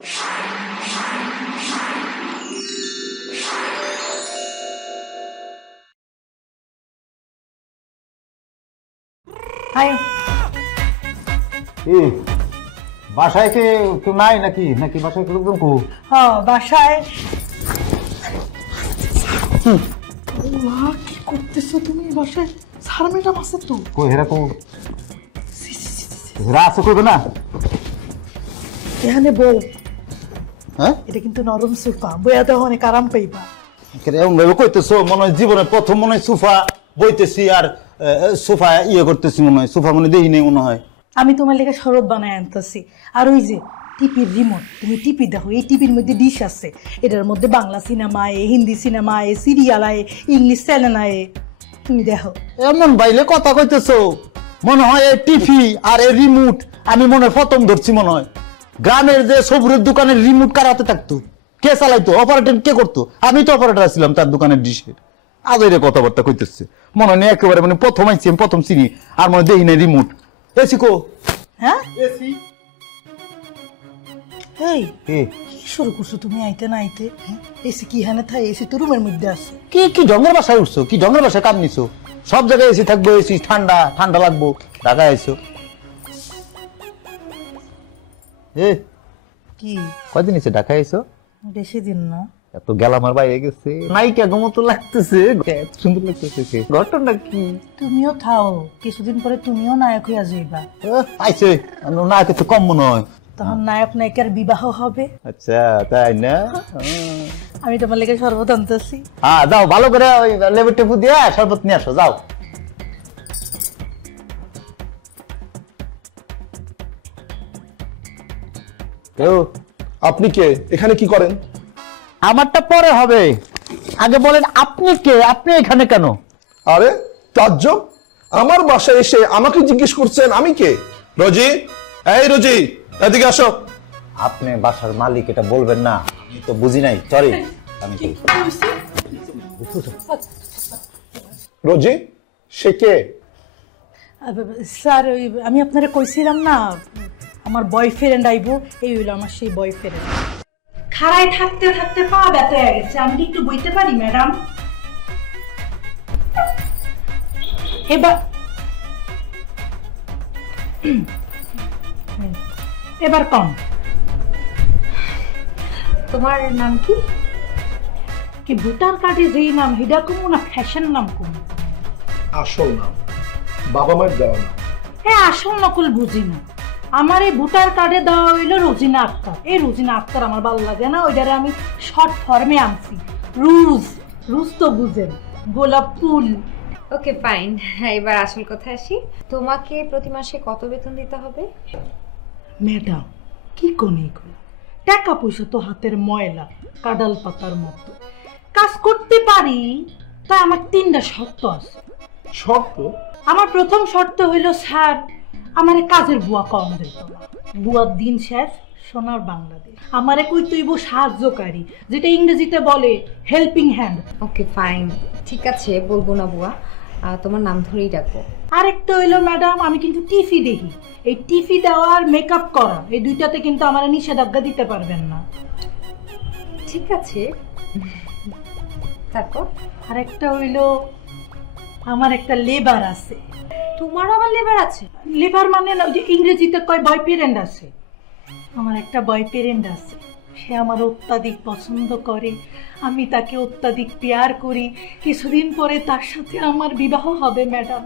High বাসায় কেউ নাই নাকি নাকি বাসায় লোকজন কো? হ্যাঁ বাসায়। মা কি করতেছো তুমি বাসায়? স্যার ম্যাডাম আছে তো? কই এরকম আছে কইবে না? এখানে বউ, হ্যাঁ এটা কিন্তু নরম সোফা, বইয়া তো অনেক আরাম পাইবা। এমন ভাবে কইতেছো মনে হয় জীবনে প্রথম মনে হয় সোফা বইতেছি আর সোফা করতেছি মনে হয়, সোফা মনে দেখি নেই মনে হয়। আমি তোমার লেগে শরবত বানায় আনতেছি। আর ওই যে টিপির রিমোট, তুমি টিপি দেখো, এই টিপির মধ্যে ডিশ আছে, এটার মধ্যে বাংলা সিনেমা আয়ে, হিন্দি সিনেমা আয়ে, সিরিয়াল আয়ে, ইংলিশ চ্যানেল আয়ে, তুমি দেখো। এমন বাইলে কথা কইতেছো মনে হয় এই টিভি আর এই রিমোট আমি মনে হয় প্রথম ধরছি মনে হয়। গ্রামের যে সবুরের দোকানের রিমোট কার হাতে থাকতো, কে চালাইতো, অপারেটর কে করতো? আমি তো অপারেটর ছিলাম তার দোকানের ডিশের। আজ এর কথাবার্তা কইতেছে মনে হয় একেবারে মানে প্রথম আইছি আমি, প্রথম চিনি আর মনে দেখি না রিমোট। এসি কো? হ্যাঁ এসি এই কি কি শুরু করছো তুমি আইতে না আইতে? এসি কি হানে থাই? এসি তো রুমের মধ্যে আছে। কি কি ঢঙ্গের বাসায় উঠছো, কি ঢঙ্গের বাসায় কাম নিছো? সব জায়গায় এসি থাকবো, এসি ঠান্ডা ঠান্ডা লাগবো, ঢাকায় আইছো। এ কি কয়দিন এসে ঢাকায় আইছো? বেশি দিন না। এত গেলামার বাইরে গেছে, নায়িকা মতো লাগতেছে, এত সুন্দর লাগতেছে। ঘটনা কি? তুমিও থাও, কিছুদিন পরে তুমিও নায়ক হইয়া যাইবা। আইছে নায়কের তো কম মনে হয়। তখন নায়ক নায়িকার বিবাহ হবে। আচ্ছা তাই না? আমি তোমার লেগে শরবত আনতেছি। হ্যাঁ যাও, ভালো করে ওই লেবু টেবু দিয়ে শরবত নিয়ে আসো, যাও। আপনি কে? এখানে কি করেন? আমারটা পরে হবে, আগে বলেন আপনি কে, আপনি এখানে কেন? আরে তাজ্জব, আমার বাসায় এসে আমাকে জিজ্ঞেস করছেন আমি কে? রোজি, এই রোজি, এদিকে আসো। আপনি বাসার মালিক, এটা বলবেন না, আমি তো বুঝি নাই, সরি। আমি রোজি, সে কে? স্যার ওই আমি আপনারা কইছিলাম না আমার বয়ফ্রেন্ড আইবো, এই হইলো আমার সেই বয়ফ্রেন্ড। খাড়ায় থাকতে থাকতে পা ব্যথা হয়ে গেছে, আমি কি একটু বইতে পারি ম্যাডাম? এবার এবার কম। তোমার নাম কি? কি ভোটার কার্ডে যেই নাম হিডা কমু না ফ্যাশন নাম কমু? আসল নাম, বাবা মায়ের দেওয়া নাম। হ্যাঁ আসল নকল বুঝি না। আমার এই ভোটার কার্ডে দেওয়া হইলো রোজিনা আক্তার। এই রোজিনা আক্তার আমার ভালো লাগে না, ওইটারে আমি শর্ট ফর্মে আনছি রুজ। রুজ তো বুঝেন, গোলাপ ফুল। ওকে ফাইন, এবার আসল কথা আসি। তোমাকে প্রতি মাসে কত বেতন দিতে হবে? ম্যাডাম কি কোনে এগুলো? টাকা পয়সা তো হাতের ময়লা, কাডাল পাতার মতো। কাজ করতে পারি, তাই আমার 3টা শর্ত আছে। শর্ত? আমার প্রথম শর্ত হইলো স্যার আমারে কাজের বুয়া কম দিত না। বুয়ার দিন শেষ, সোনার বাংলাদেশ। আমারে কই তুইব সাহায্যকারী, যেটা ইংরেজিতে বলে হেল্পিং হ্যান্ড। ওকে ফাইন, ঠিক আছে, বলবো না বুয়া, তোমার নাম ধরেই ডাকবো। আরেকটা হইলো ম্যাডাম আমি কিন্তু টিফি দেখি, এই টিফি দেওয়া আর মেকআপ করা এই দুইটাতে কিন্তু আমার নিষেধাজ্ঞা দিতে পারবেন না। ঠিক আছে, তারপর? আরেকটা হইলো আমার একটা লেবার আছে। তোমার আবার লেবার আছে? লেবার মানে না, ওই যে ইংরেজিতে কয় বয়ফ্রেন্ড আছে। আমার একটা বয়ফ্রেন্ড আছে, সে আমার অত্যাধিক পছন্দ করে, আমি তাকে অত্যাধিক পেয়ার করি। কিছুদিন পরে তার সাথে আমার বিবাহ হবে ম্যাডাম।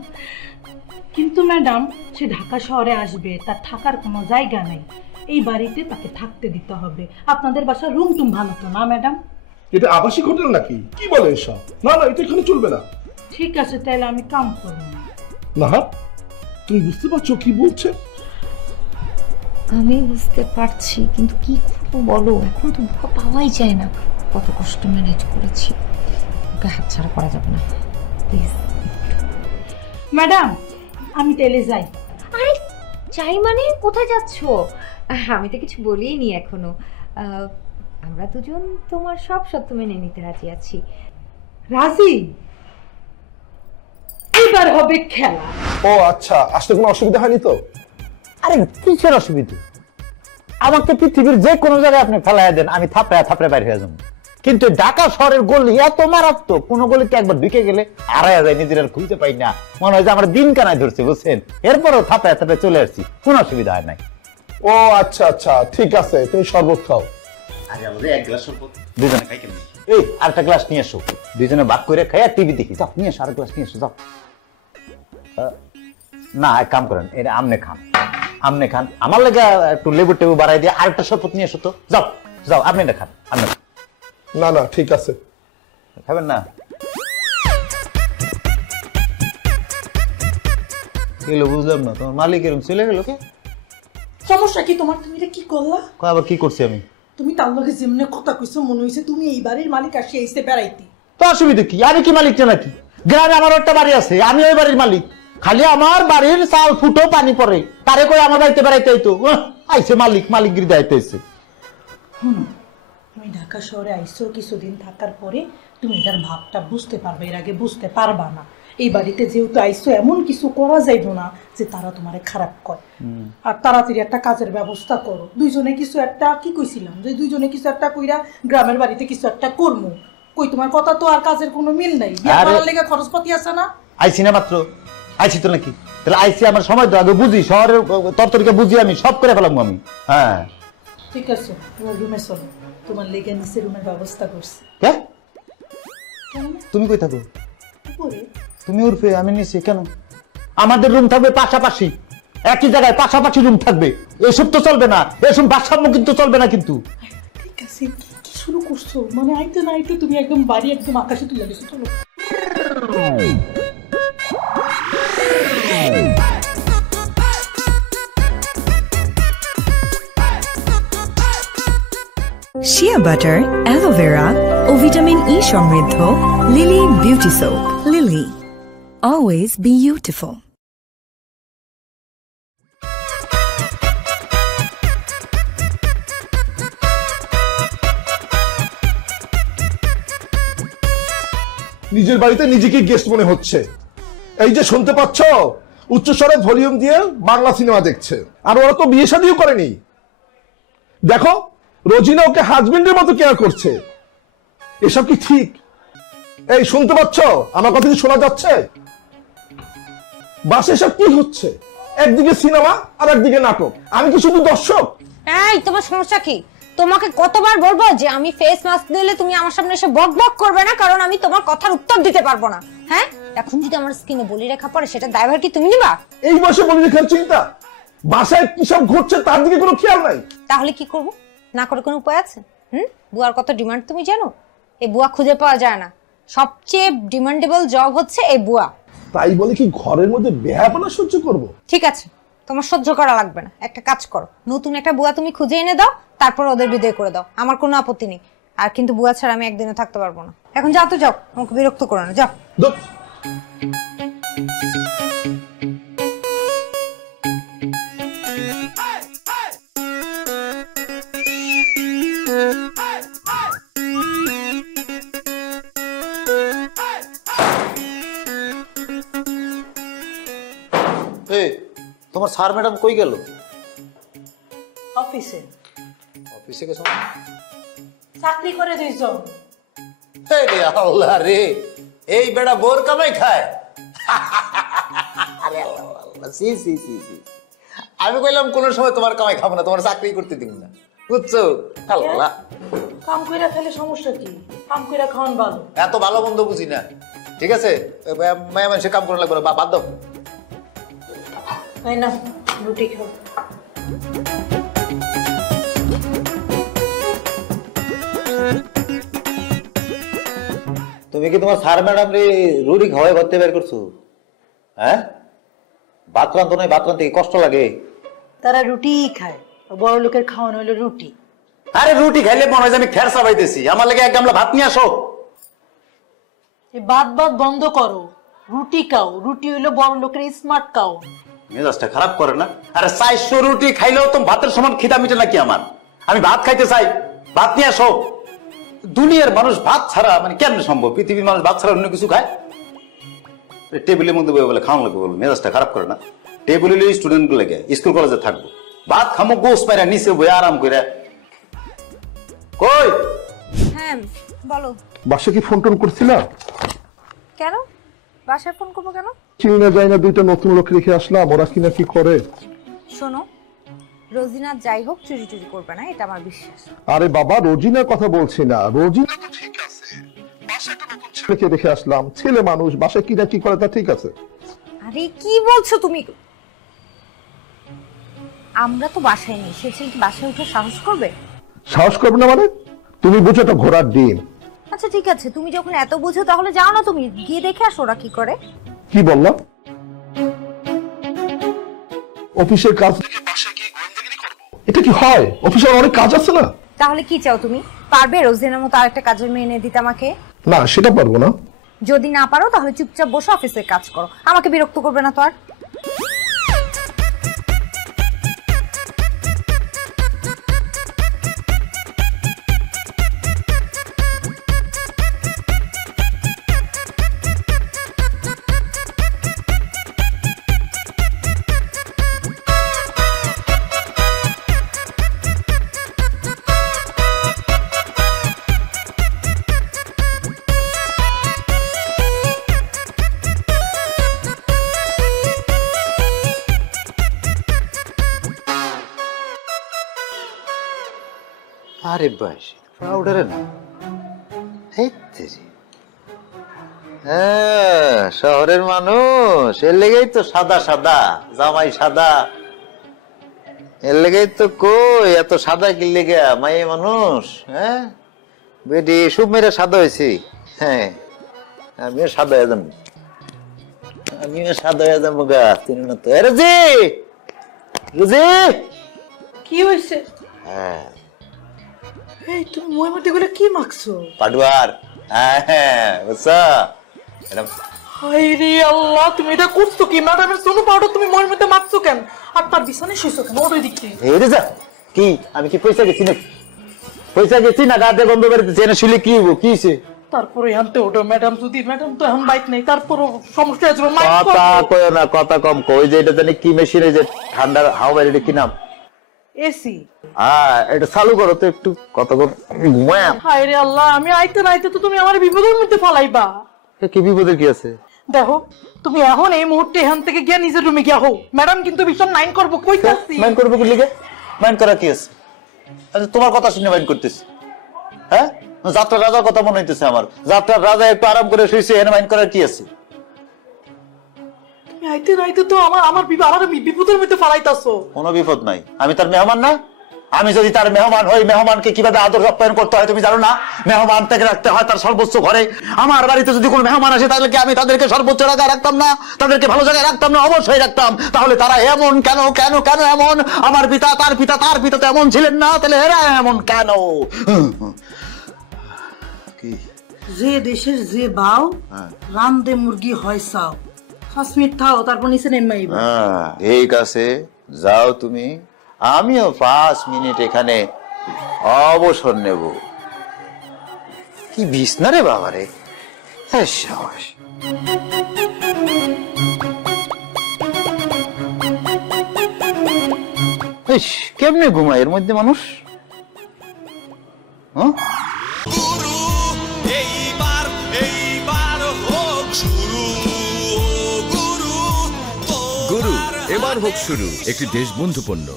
কিন্তু ম্যাডাম সে ঢাকা শহরে আসবে, তার থাকার কোনো জায়গা নেই, এই বাড়িতে তাকে থাকতে দিতে হবে। আপনাদের বাসার রুম টুম ভালো তো না ম্যাডাম? এটা আবাসিক হোটেল নাকি? কি বলে এসব? না না, এটা এখানে চলবে না। ঠিক আছে তাহলে আমি কাম করবো না। না, তুমি বুঝতে পারছো কি বলছে? আমি বুঝতে পারছি, কিন্তু কি করবো বলো, এখন তো বুয়া পাওয়াই যায় না। কত কষ্ট ম্যানেজ করেছি, ওকে হাতছাড়া করা যাবে না, প্লিজ। ম্যাডাম আমি তাহলে যাই। আরে চাই মানে কোথায় যাচ্ছো? আমি তো কিছু বলিই নি এখনো। আমরা দুজন তোমার সব সত্য মেনে নিতে রাজি আছি। রাজি? এবার হবে খেলা। ও আচ্ছা, আসতে কোনো অসুবিধা হয়নি তো? আরে কিসের অসুবিধা? আমাকে পৃথিবীর যে কোনো জায়গায় আপনি ফেলাই দেন, আমি থাপড়ায় থাপড়ায় বাইরে হয়ে যাবো। কিন্তু ঢাকা শহরের গলি এত মারাত্মক, কোন গলিতে একবার ঢুকে গেলে হারায় যায়, নিজের আর খুঁজে পাই না, মনে হয় যে আমার দিন কানায় ধরছে, বুঝছেন? এরপরও থাপড়ায় থাপড়ায় চলে আসছি, কোনো অসুবিধা হয় নাই। ও আচ্ছা আচ্ছা, ঠিক আছে, তুমি শরবত খাও। আরে আমাদের এক গ্লাস শরবত দুজনে খাই কেমন? এই আরেকটা গ্লাস নিয়ে এসো, দুজনে ভাগ করে খাই আর টিভি দেখি। যাও নিয়ে এসো, আরেক গ্লাস নিয়ে এসো, যাও। না, এক কাম করেন, এটা আমনে খান, আমনে খান, আমার লেগে একটু লেবু টেবু বাড়াই দিয়ে আরেকটা শরবত নিয়ে এসো তো। যাও যাও, আপনি এটা খান, আপনি না না, ঠিক আছে। খাবেন না? এলো বুঝলাম না, তোমার মালিক এরকম চলে গেল কে? সমস্যা কি তোমার? তুমি এটা কি করলা? আবার কি করছি আমি? তুমি তার লগে যেমনে কথা কইছো মনে হইছে তুমি এই বাড়ির মালিক আসি আইছে বেড়াইতে। তো অসুবিধা কি? আমি কি মালিকটা নাকি? গ্রামে আমার একটা বাড়ি আছে, আমি ওই বাড়ির মালিক। খালি আমার বাড়ির চাল ফুটো পানি পড়ে, তারে করে আমার বাড়িতে বেড়াইতে হইতো। আইছে মালিক, মালিকগিরি দায়িত্ব আইছে। তুমি ঢাকা শহরে আইছো, কিছুদিন থাকার পরে তুমি এটার ভাবটা বুঝতে পারবে, এর আগে বুঝতে পারবা না। এই বাড়িতে যেহেতু আইছো, এমন কিছু করা যাইব না যে তারা তোমারে খারাপ করে। আর তাড়াতাড়ি একটা কাজের ব্যবস্থা করো, দুইজনে কিছু একটা, কি কইছিলাম যে দুইজনে কিছু একটা কইরা গ্রামের বাড়িতে কিছু একটা করবো। কই তোমার কথা তো আর কাজের কোনো মিল নাই, বিয়ে করার লেগে খরচপাতি আছে না? আইছি না মাত্র, আইছি তো নাকি? তাহলে আইছি, আমার সময় তো আগে বুঝি, শহরের তরতরিকে বুঝি, আমি সব করে ফেলাম আমি। হ্যাঁ ঠিক আছে, তোমার রুমে চলো, তোমার লেগে নিচে রুমের ব্যবস্থা করছি। কে? তুমি কই থাকো? উপরে। তুমি উর্ফে, আমি নিচে কেন? আমাদের রুম থাকবে পাশাপাশি, একই জায়গায় পাশাপাশি রুম থাকবে। এসব তো চলবে না, এসব ভারসাম্য কিন্তু চলবে না কিন্তু। ঠিক আছে, কি শুরু করছো? মানে আইতে না আইতে তুমি একদম বাড়ি একদম আকাশে তুলে গেছো। চলো। শিয়া বাটার, অ্যালোভেরা ও ভিটামিন ই সমৃদ্ধ Lily beauty soap. Lily, always beautiful. নিজের বাড়িতে নিজেকে গেস্ট মনে হচ্ছে। এই যে শুনতে পাচ্ছ, উচ্চস্বরে ভলিউম দিয়ে বাংলা সিনেমা দেখছে। আর ওরা তো বিয়ে শাদিও করেনি। দেখো, রোজিনা ওকে হাজবেন্ডের মতো কেয়ার করছে। এসব কি ঠিক? এই শুনতে পাচ্ছ আমার কথা কি শোনা যাচ্ছে? বাসে এসব কি হচ্ছে? একদিকে সিনেমা আর একদিকে নাটক, আমি কি শুধু দর্শক? এই তোমার সমস্যা কি? তোমাকে কতবার বলবো যে আমি ফেস মাস্ক দিলে তুমি আমার সামনে এসে বক বক করবে না, কারণ আমি তোমার কথার উত্তর দিতে পারবো না। হ্যাঁ, এখন যদি আমার স্কিনে বলি রেখা পড়ে, সেটা দায়ভার কি তুমি নিবা? এই বয়সে বলি রেখার চিন্তা? বাসায় কি সব ঘটছে তার দিকে কোনো খেয়াল নাই। তাহলে কি করব? না করে কোনো উপায় আছে? বুয়ার কত ডিমান্ড তুমি জানো? এই বুয়া খুঁজে পাওয়া যায় না। সবচেয়ে ডিমান্ডেবল জব হচ্ছে এই বুয়া। তাই বলে কি ঘরের মধ্যে বেহাপনা সহ্য করব? ঠিক আছে, তোমার সহ্য করা লাগবে না। একটা কাজ করো, নতুন একটা বুয়া তুমি খুঁজে এনে দাও, তারপর ওদের বিদায় করে দাও। আমার কোনো আপত্তি নেই। আর কিন্তু বুয়া ছাড়া আমি একদিনও থাকতে পারবো না। এখন যাও তো, যাও, আমাকে বিরক্ত করো না, যাও। ধুৎ। এই তোমার স্যার ম্যাডাম কই গেল? অফিসে। অফিসে গেছো? চাকরি করে দুইজন। রে আল্লাহ রে, এই বেটা বোর কামাই খায়। আরে আল্লাহ আল্লাহ, সি সি সি সি, আমি কইলাম কোন সময় তোমার কামাই খাবো না, তোমার চাকরি করতে দিব না, বুঝছো? আল্লাহ, কাম কইরা খেলে সমস্যা কি? কাম কইরা খাওয়ান ভালো। এত ভালো মন্দ বুঝি না, ঠিক আছে? মায়া মানুষে কাম করা লাগবে না, বাদ দাও। তাই না, রুটি খাও। তুমি কি তোমার স্যার ম্যাডাম রে রুটি খাওয়াই করতে বের করছো? হ্যাঁ, ভাত রান্ধো নাই, ভাত রান্ধতে কষ্ট লাগে। তারা রুটি খায়, বড় লোকের খাওয়ানো হলো রুটি। আরে রুটি খাইলে মনে হয় আমি খের চাবাইতেছি, আমার লাগে এক গামলা ভাত নিয়ে আসো। এই বাদ বাদ বন্ধ করো, রুটি খাও। রুটি হইলো বড় লোকের স্মার্ট খাও। মেজাজটা খারাপ করে না? আরে 400 রুটি খাইলেও তো ভাতের সমান খিদা মিটে নাকি আমার? আমি ভাত খাইতে চাই, ভাত নিয়ে আসো। দুনিয়ার মানুষ ভাত ছাড়া মানে কেমনে সম্ভব? পৃথিবীর মানুষ ভাত ছাড়া অন্য কিছু খায়? টেবিলের মধ্যে বলে খাওয়ানো লাগবে, বলবো মেজাজটা খারাপ করে না? টেবিলে স্টুডেন্ট গুলো স্কুল কলেজে থাকবো, ভাত খামো গোস পাইরা নিচে বই আরাম করে। কই হ্যাঁ বলো। বাসা কি ফোন টোন করছিলা? কেন বাসায় ফোন করবো কেন? চিনি না যাই না দুইটা নতুন লোক রেখে আসলাম, ওরা কিনা কি করে। শোনো, রোজিনা যাই হোক চুরি টুরি করবে না, এটা আমার বিশ্বাস। আরে বাবা, রোজিনার কথা বলছি না, রোজিনা তো ঠিক আছে, বাসায় একটা নতুন ছেলেকে রেখে আসলাম, ছেলে মানুষ, বাসায় কি না কি করে তা ঠিক আছে। আরে কি বলছো তুমি? আমরা তো বাসায় নেই, সে ছেলে কি বাসায় উঠে সাহস করবে? সাহস করবে না মানে? তুমি বুঝো এটা ঘোড়ার ডিম। আচ্ছা ঠিক আছে, তুমি যখন এত বুঝো তাহলে যাও না, তুমি গিয়ে দেখে আসো ওরা কি করে। কি বললাম? অফিসের কাজ থেকে বাসায় গিয়ে গোয়েন্দাগিরি করবো? এটা কি হয়? অফিসের অনেক কাজ আছে না? তাহলে কি চাও তুমি? পারবে রোজিনার মতো আরেকটা কাজের মেয়ে এনে দিতে আমাকে? না, সেটা পারবো না। যদি না পারো তাহলে চুপচাপ বসে অফিসের কাজ করো, আমাকে বিরক্ত করবে না তো আর। আরে বাস পাউডারে না হ্যাঁ, শহরের মানুষ এর লেগেই তো সাদা সাদা জামাই সাদা, এর লেগেই তো কই এত সাদা কি লেগে মাইয়ে মানুষ। হ্যাঁ বেটি সুপ মেরে সাদা হয়েছি। হ্যাঁ আমিও সাদা হয়ে যাবো, আমিও সাদা হয়ে যাবো গা। চিনি না তো রুজি, রুজি কি হয়েছে? হ্যাঁ এই তুমি মুয়ের মধ্যে গুলো কি মাখছো? পাডুয়ার। হ্যাঁ বুঝছো ম্যাডাম? হায় রে আল্লাহ, তুমি এটা করছো কি? ম্যাডামের সোনো পাউডার তুমি মুয়ের মধ্যে মাখছো কেন? আর তার বিছানে শুইছো কেন? ওর দিক থেকে এই রে যা কি আমি কি পয়সা গেছি না? পয়সা গেছি না গাতে গন্ধ বেরোতে চেনে শুলে কি হবো? কি হয়েছে? তারপরে আনতে ওঠো ম্যাডাম, যদি ম্যাডাম তো এখন বাইক নেই, তারপরও সমস্যা আছে। মাইক কথা কয় না, কথা কম কই। যে এটা জানি কি মেশিনে যে ঠান্ডা হাওয়া বাইরে, কি নাম? এসি। হ্যাঁ এটা চালু করো তো একটু, কত ঘুমায়। হায় রে আল্লাহ, আমি আইতে নাইতে তো তুমি আমার বিপদের মধ্যে ফালাইবা। কি বিপদের কি আছে? দেখো তুমি এখন এই মুহূর্তে এখান থেকে গিয়ে নিজের রুমে গিয়া হোক, ম্যাডাম কিন্তু ভীষণ মাইন্ড করবো কইতাছি। মাইন্ড করবো কি লিগে? মাইন্ড করা কি আছে? আচ্ছা তোমার কথা শুনে মাইন্ড করতেছি? হ্যাঁ যাত্রার রাজার কথা মনে হইতেছে আমার। যাত্রার রাজা একটু আরাম করে শুয়েছে, এনে মাইন্ড করার কি আছে? তুমি আইতে নাইতে তো আমার বিপদের মধ্যে ফালাইতাছো। কোনো বিপদ নাই, আমি তার মেহমান না? আমি যদি তার মেহমান হই, মেহমানকে কিভাবে আদর আপ্যায়ন করতে হয় তুমি জানো না? মেহমান থেকে রাখতে হয় তার সর্বোচ্চ ঘরে। আমার বাড়িতে যদি কোনো মেহমান আসে তাহলে কি আমি তাদেরকে সর্বোচ্চ জায়গায় রাখতাম না? তাদেরকে ভালো জায়গায় রাখতাম না? অবশ্যই রাখতাম। তাহলে তারা এমন কেন? কেন কেন এমন? আমার পিতা তার পিতা তার পিতা তো এমন ছিলেন না, তাহলে এরা এমন কেন? কি যে দেশের যে বাও রান্দে মুরগি হয় চাও। 5 মিনিট থাও, তারপর নিচে নেমে আইবা। ঠিক আছে যাও তুমি, আমিও 5 মিনিট এখানে অবসর নেব। কি বিছনা রে বাবা রে! হ্যাঁ সাবাস। ইস, কেমনে ঘুমায় এর মধ্যে মানুষ? হ্যাঁ গুরু এইবার হোক শুরু, গুরু গুরু এবার হোক শুরু, একটি দেশবন্ধু পণ্য।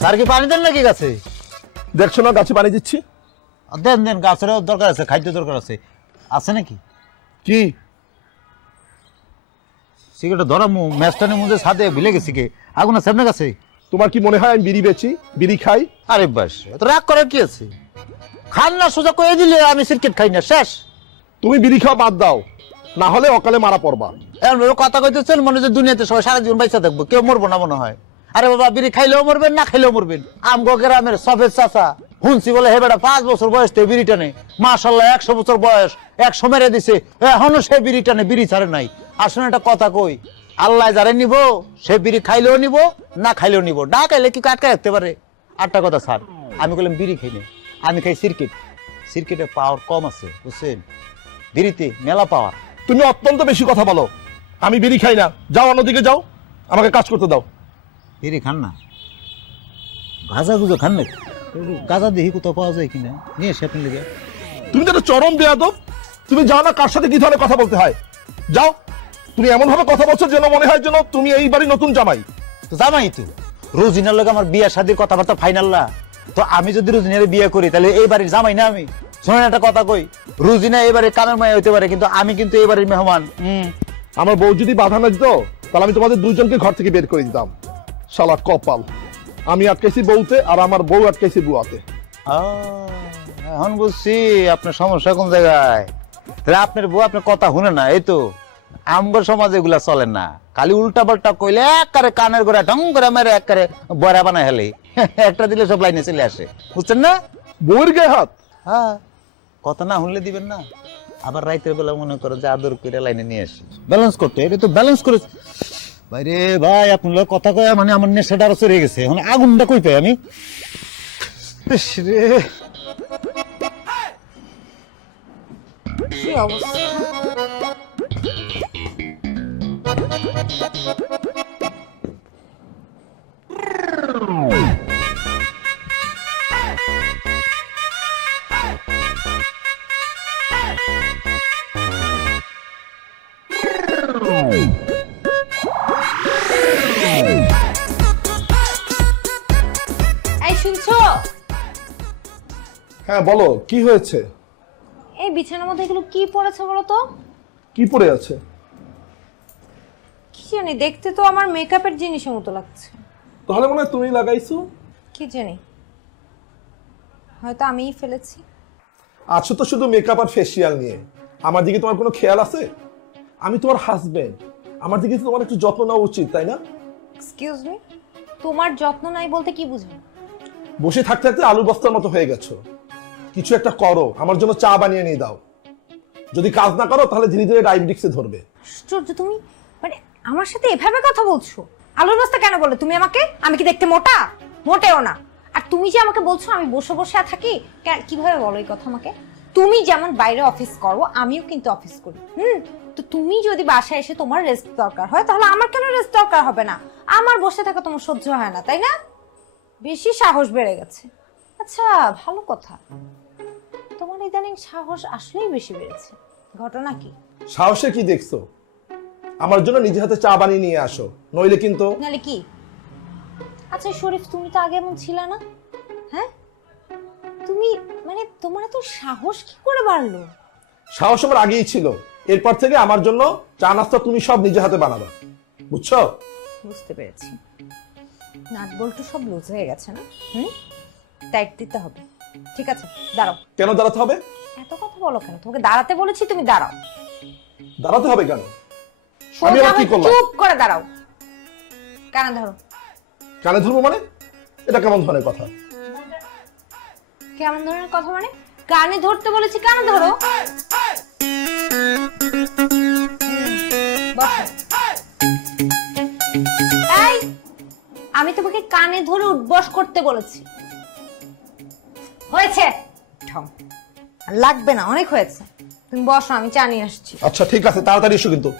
স্যার কি পানি দেন নাকি গাছে? দেখছো না গাছে পানি দিচ্ছি। দেন দেন, গাছেরও দরকার আছে, খাদ্য দরকার আছে। আছে নাকি? কি সিগারেট ধরা ম্যাচটানের মধ্যে ছাদে ভুলে গেছি কে? আগুন আছে আপনার কাছে? তোমার কি মনে হয় আমি বিড়ি বেচি, বিড়ি খাই? আরে বাস, এত রাগ করার কি আছে? খান না, সোজা কয়ে দিলে আমি সিগারেট খাই না, শেষ। তুমি বিড়ি খাওয়া বাদ দাও, না হলে অকালে মারা পড়বা। এমন কথা কইতেছেন মনে হচ্ছে দুনিয়াতে সবাই সারা জীবন বাইচা থাকবো, কেউ মরবো না মনে হয়। আরে বাবা, বিড়ি খাইলেও মরবেন, না খাইলেও মরবেন। আমগো গ্রামের সফেদ চাচা হুনসি বলে হে বেটা 5 বছর বয়স থেকে বিড়ি টানে, মাশাল্লাহ 100 বছর বয়স, 100 মেরে দিছে, এখনো সে বিড়ি টানে, বিড়ি ছাড়ে নাই। আসলে একটা কথা কই, আল্লাহ যারে নিব সে বিড়ি খাইলেও নিব, না খাইলেও নিব, না খাইলে কি আটকে রাখতে পারে? আটটা কথা স্যার, আমি বললাম বিড়ি খাই না, আমি খাই সিরকেট। সিরকেটে পাওয়ার কম আছে বুঝছেন, বিড়িতে মেলা পাওয়ার। তুমি অত্যন্ত বেশি কথা বলো। আমি বিড়ি খাই না, যাও অন্যদিকে যাও, আমাকে কাজ করতে দাও। বিড়ি খান না, গাঁজা গুজো খান নাকি? গাঁজা দেখি কোথাও পাওয়া যায় কিনা, নিয়ে এসে আপনি লেগে। তুমি তো একটা চরম বেয়াদব। তুমি জানো না কার সাথে কি ধরনের কথা বলতে হয়। যাও, তুমি এমন ভাবে কথা বলছো যেন মনে হয় যেন তুমি এই বাড়ি নতুন জামাই। তো জামাই তো, রোজিনার লোক আমার বিয়া শাদির কথাবার্তা ফাইনাল না। তো আমি যদি রোজিনারে বিয়ে করি তাহলে এই বাড়ির জামাই না আমি? শোনেন একটা কথা কই, রোজিনা এবারে কামের মায়া হইতে পারে, কিন্তু আমি কিন্তু এই বাড়ির মেহমান। আমার বউ যদি বাধা না দিত তাহলে আমি তোমাদের দুইজনকে ঘর থেকে বের করে দিতাম। শালা কপাল, আমি আটকাইছি বউতে আর আমার বউ আটকাইছি বুয়াতে। এখন বুঝছি আপনার সমস্যা কোন জায়গায়। তাহলে আপনার বউ আপনার কথা শুনে না, এই তো আমগর সমাজে এগুলা চলে না। খালি উল্টা পাল্টা কইলে একবারে কানের গোড়া ঢং করে মেরে একবারে বড়া বানায় হেলে, একটা দিলে সব লাইনে চলে আসে, বুঝছেন না? বউয়ের গায়ে হাত? হ্যাঁ, কথা না শুনলে দিবেন না, আবার রাইতের বেলা মনে করো যে আদর করে লাইনে নিয়ে আসি ব্যালেন্স করতে। এটা তো ব্যালেন্স করে ভাইরে ভাই, আপনার কথা কয়া মানে আমার নেশাটা আরো চড়ে গেছে। এখন আগুনটা কই পাই আমি? ইস রে, কি অবস্থা! এই শুনছো? হ্যাঁ বলো, কি হয়েছে? এই বিছানার মধ্যে এগুলো কি পড়েছে বলো তো? কি পড়ে আছে? কি জানি, দেখতে তো আমার মেকআপের জিনিসের মতো লাগছে। তাহলে মনে হয় তুমি লাগাইছো। কি জানি, হয়তো আমিই ফেলেছি। আছো তো শুধু মেকআপ আর ফেসিয়াল নিয়ে, আমার দিকে তোমার কোনো খেয়াল আছে? আমি তোমার হাজবেন্ড, আমার দিকে তো তোমার একটু যত্ন নেওয়া উচিত, তাই না? এক্সকিউজ মি, তোমার যত্ন নাই বলতে কি বুঝো? বসে থাকতে থাকতে আলু বস্তার মতো হয়ে গেছো। কিছু একটা করো, আমার জন্য চা বানিয়ে নিয়ে দাও। যদি কাজ না করো তাহলে ধীরে ধীরে ডায়াবেটিক্সে ধরবে। আশ্চর্য, তুমি মানে আমার সাথে এভাবে কথা বলছো? আলুর বস্তা কেন বলে তুমি আমাকে? আমি কি দেখতে মোটা? মোটেও না। আর তুমি যে আমাকে বলছো আমি বসে বসে থাকি, কিভাবে বলো এই কথা আমাকে? তুমি যেমন বাইরে অফিস করো, আমিও কিন্তু অফিস করি। তো তুমি যদি বাসায় এসে তোমার রেস্ট দরকার হয়, তাহলে আমার কেন রেস্ট দরকার হবে না? আমার বসে থাকা তোমার সহ্য হয় না, তাই না? বেশি সাহস বেড়ে গেছে। আচ্ছা, ভালো কথা, তোমার ইদানিং সাহস আসলেই বেশি বেড়েছে। ঘটনা কি? সাহসে কি দেখছো? আমার জন্য নিজে হাতে চা বানিয়ে নিয়ে আসো, নইলে কিন্তু। নালে কি? আচ্ছা শরীফ, তুমি তো আগে এমন ছিল না, হ্যাঁ? তুমি মানে তোমার এত সাহস কি করে বাড়লো? সাহস আমার আগেই ছিল, এরপর থেকে আমার জন্য চা নাস্তা তুমি সব নিজে হাতে বানাবা, বুঝছো? বুঝতে পেরেছি, নাট বল্টু সব লুজ হয়ে গেছে না? টাইট দিতে হবে। ঠিক আছে, দাঁড়াও। কেন দাঁড়াতে হবে? এত কথা বলো কেন? তোমাকে দাঁড়াতে বলেছি, তুমি দাঁড়াও। দাঁড়াতে হবে কেন? আমি আবার কি করলাম? চুপ করে দাঁড়াও। কানে ধরো। কানে ধরবো মানে? এটা কেমন ধরনের কথা? কেমন ধরনের কথা মানে? কানে ধরতে বলেছি, কানে ধরো। বসো। এই, আমি তোমাকে কানে ধরে উঠবস করতে বলেছি। হয়েছে? ঢং। আর লাগবে না, অনেক হয়েছে। তুমি বসো, আমি চা নিয়ে আসছি। আচ্ছা ঠিক আছে, তাড়াতাড়ি এসো কিন্তু।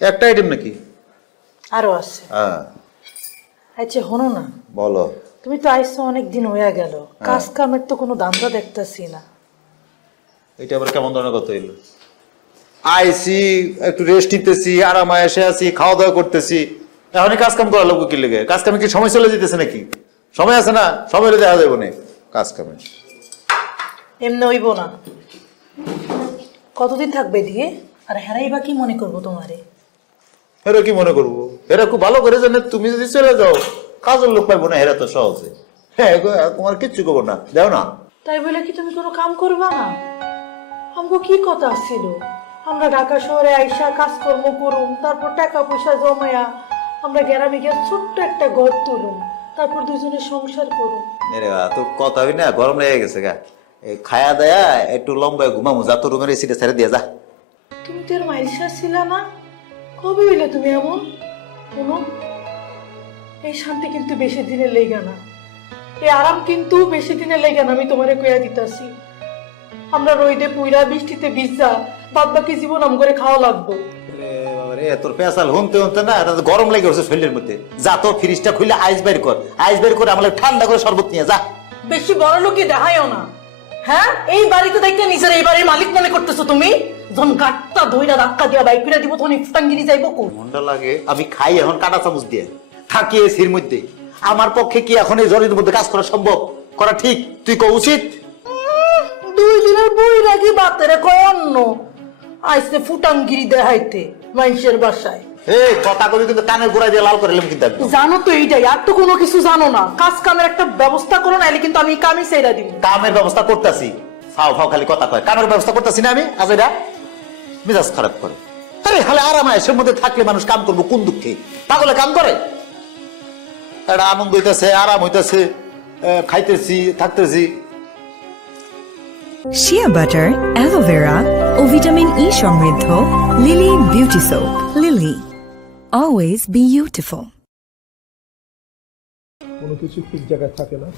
একটা আইটেম নাকি? আরো আছে। আচ্ছা হনো না, বলো। তুমি তো আইসো অনেক দিন হয়ে গেল, কাজ কামের তো কোনো দান্দা দেখতেছি না। এটা আবার কেমন ধরনের কথা হইলো? আইসি, একটু রেস্ট নিতেছি, আরামে এসে আছি, খাওয়া দাওয়া করতেছি, এখনই কাজ কাম করা লোক কি লেগে? কাজ কামে কি সময় চলে যেতেছে নাকি? সময় আছে না, সময় হলে দেখা যাবে না কাজ কামে। এমনি হইব না। কতদিন থাকবে দিয়ে? আর হেরাই বা কি মনে করবো তোমারে? এরা কি মনে করবো? এরা খুব ভালো করে জানে তুমি যদি চলে যাও কাজের লোক পাইবো না, এরা তো সহজে। হ্যাঁ, তোমার কিচ্ছু করবো না, দেও না। তাই বলে কি তুমি কোনো কাম করবা না? আমগো কি কথা ছিল, আমরা ঢাকা শহরে আইসা কাজকর্ম করুম, তারপর টাকা পয়সা জমায়া আমরা গ্রামে গিয়ে ছোট্ট একটা ঘর তুলুম, তারপর দুজনে সংসার করুম। তোর কথা হই না, গরম লেগে গেছে গা। এই খায়া দেয়া একটু লম্বা ঘুমামু, যা তো রুমের এসিটা ছেড়ে দিয়ে যা। তুমি তোর মাইলসা ছিল না? কবে হইলে তুমি এমন? শোনো, এই শান্তি কিন্তু বেশি দিনের লেগে না, এই আরাম কিন্তু বেশি দিনের লেগে না। আমি তোমারে কইয়া দিতাছি, আমরা রইদে পুইরা বৃষ্টিতে ভিজা বাদ বাকি জীবন আম করে খাওয়া লাগবো। রে তোর পেঁচাল হুনতে হুনতে না এটা তো গরম লেগে উঠছে শরীরের মধ্যে। যা তো ফ্রিজটা খুলে আইস বের কর, আইস বের করে আমাকে ঠান্ডা করে শরবত নিয়ে যা। বেশি বড় লোকই দেখায়ও না। হ্যাঁ, এই বাড়িতে দেখতে নিজের এই বাড়ির মালিক মনে করতেছো তুমি? যখন গাটটা ধইরা ধাক্কা দিয়া বাইক করে দিব তখন ইফতাঙ্গিরি যাইবো কো? মনটা লাগে আমি খাই এখন কাঁটা চামচ দিয়ে, থাকি এসির মধ্যে। আমার পক্ষে কি এখন এই জরির মধ্যে কাজ করা সম্ভব? করা ঠিক তুই কো উচিত? 2 দিনের বই লাগি বাতেরে কয় অন্য আইসে ফুটাঙ্গিরি দেখাইতে মানুষের বাসায়। এই কথা কবি কিন্তু কানের গোড়া দিয়ে লাল করে এলাম কিন্তু একদম। জানো তো এইটাই, আর তো কোনো কিছু জানো না। কাজ কামের একটা ব্যবস্থা করো, নাইলে কিন্তু আমি কামই ছেড়ে দিব। কামের ব্যবস্থা করতেছি, ফাও ফাও খালি কথা কয়। কামের ব্যবস্থা করতেছি না আমি, আজ এটা মেজাজ খারাপ করে। আরে খালি আরাম আয়েসের মধ্যে থাকলে মানুষ কাম করবো কোন দুঃখে? পাগলে কাম করে, একটা আনন্দ হইতেছে, আরাম হইতেছে, খাইতেছি থাকতেছি। শিয়া বাটার, অ্যালোভেরা ও ভিটামিন ই সমৃদ্ধ Lily beauty soap. Lily, always beautiful. কোনো কিছু ঠিক জায়গায় থাকে না।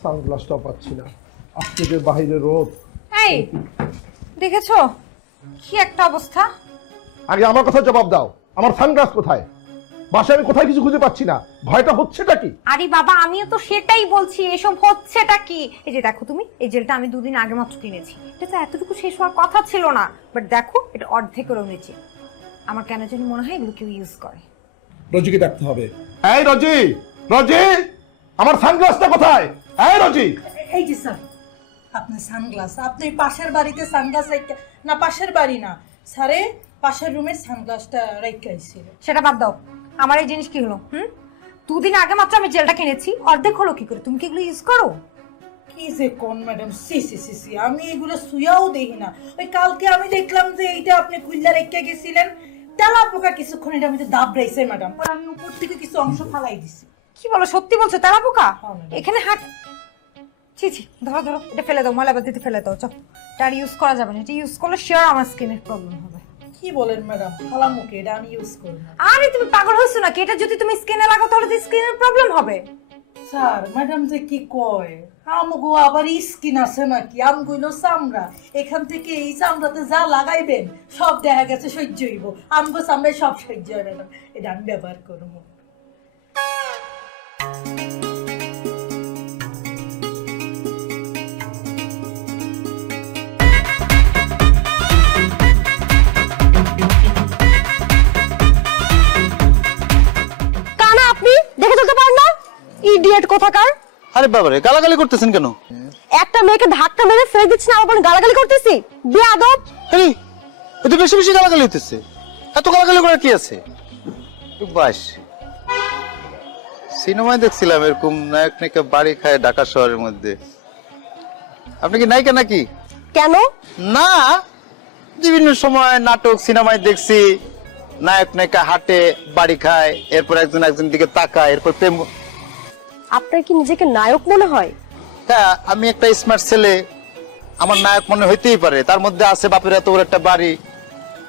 সানগ্লাসটাও পাচ্ছি না, আজকে যে বাইরে রোদ। এই দেখেছো কি একটা অবস্থা? আগে আমার কথা জবাব দাও, আমার সানগ্লাস কোথায়? বাসায় আমি কোথায় কিছু খুঁজে পাচ্ছি না, ভয়টা হচ্ছেটা কি? আরে বাবা, আমিও তো সেটাই বলছি, এসব হচ্ছেটা কি? এই যে দেখো তুমি, এই জেলটা আমি 2 দিন আগে মাত্র কিনেছি। এটা তো এতটুকু শেষ হওয়ার কথা ছিল না, বাট দেখো এটা অর্ধেকেরও নিচে। আমার কেন জানি মনে হয় এগুলো কেউ ইউজ করে। রজিকে ডাকতে হবে। এই রজি, রজি, আমার সানগ্লাসটা কোথায়? এই রজি। এই যে স্যার, আপনার সানগ্লাস, আপনি পাশের বাড়িতে সানগ্লাস রাখতে না? পাশের বাড়ি না স্যারে, পাশের রুমের সানগ্লাসটা রাখতে আইছিল। সেটা বাদ দাও, আমার এই জিনিস কি হলো? 2 দিন আগে মাত্র আমি জেলটা কিনেছি, অর্ধেক হলো কি করে? তুমি কি এগুলো ইউজ করো? কি যে কোন madam, C C C C, আমি এগুলো সুয়াও দেখি না। ওই কালকে আমি দেখলাম যে এইটা আপনি খুললা রেখে গেছিলেন, তেলা পোকা কিছুক্ষণ এটা আমি দাব রাইছে ম্যাডাম, আর আমি উপর থেকে কিছু অংশ ফালাই দিছি। কি বলো, সত্যি বলছো? তেলা পোকা হ্যাঁ, ম্যাডাম। এখানে হাট? ছি ছি, ধরো ধরো, এটা ফেলে দাও, ময়লা বালতিতে ফেলে দাও। চল, এটা আর ইউজ করা যাবে না। এটা ইউজ করলে শিওর আমার স্কিনের প্রবলেম হবে। কি বলেন ম্যাডাম, ফালা মুখে এটা আমি ইউজ করি না। আরে তুমি পাগল হয়েছো নাকি? এটা যদি তুমি স্কিনে লাগাও তাহলে তো স্কিনের প্রবলেম হবে। স্যার ম্যাডাম যে কি কয়, আমগো আবার স্কিন আছে নাকি? আমগুলো চামড়া, এখান থেকে এই চামড়াতে যা লাগাইবেন সব দেখা গেছে সহ্য হইব। আমগো চামড়ায় সব সহ্য হয় ম্যাডাম, এটা আমি ব্যবহার করবো। কানা আপনি দেখে চলতে পারেন না? ইডিয়েট কোথাকার! আরে বাবারে, গালাগালি করতেছেন কেন? একটা মেয়েকে ধাক্কা মেরে ফেলে দিচ্ছি না, আবার গালাগালি করতেছি? বেয়াদব! আরে এত বেশি বেশি গালাগালি হইতেছে, এত গালাগালি করার কি আছে? বাস সিনেমায় দেখছিলাম এরকম নায়ক নায়িকা বাড়ি খায় ঢাকা শহরের মধ্যে। আপনি কি নায়িকা নাকি? কেন? না, বিভিন্ন সময় নাটক সিনেমায় দেখছি নায়ক নায়িকা হাঁটে, বাড়ি খায়, এরপর একজন একজনের দিকে তাকায়, এরপর প্রেম। আপনার কি নিজেকে নায়ক মনে হয়? হ্যাঁ, আমি একটা স্মার্ট ছেলে, আমার নায়ক মনে হইতেই পারে। তার মধ্যে আছে বাপের এত বড় একটা বাড়ি,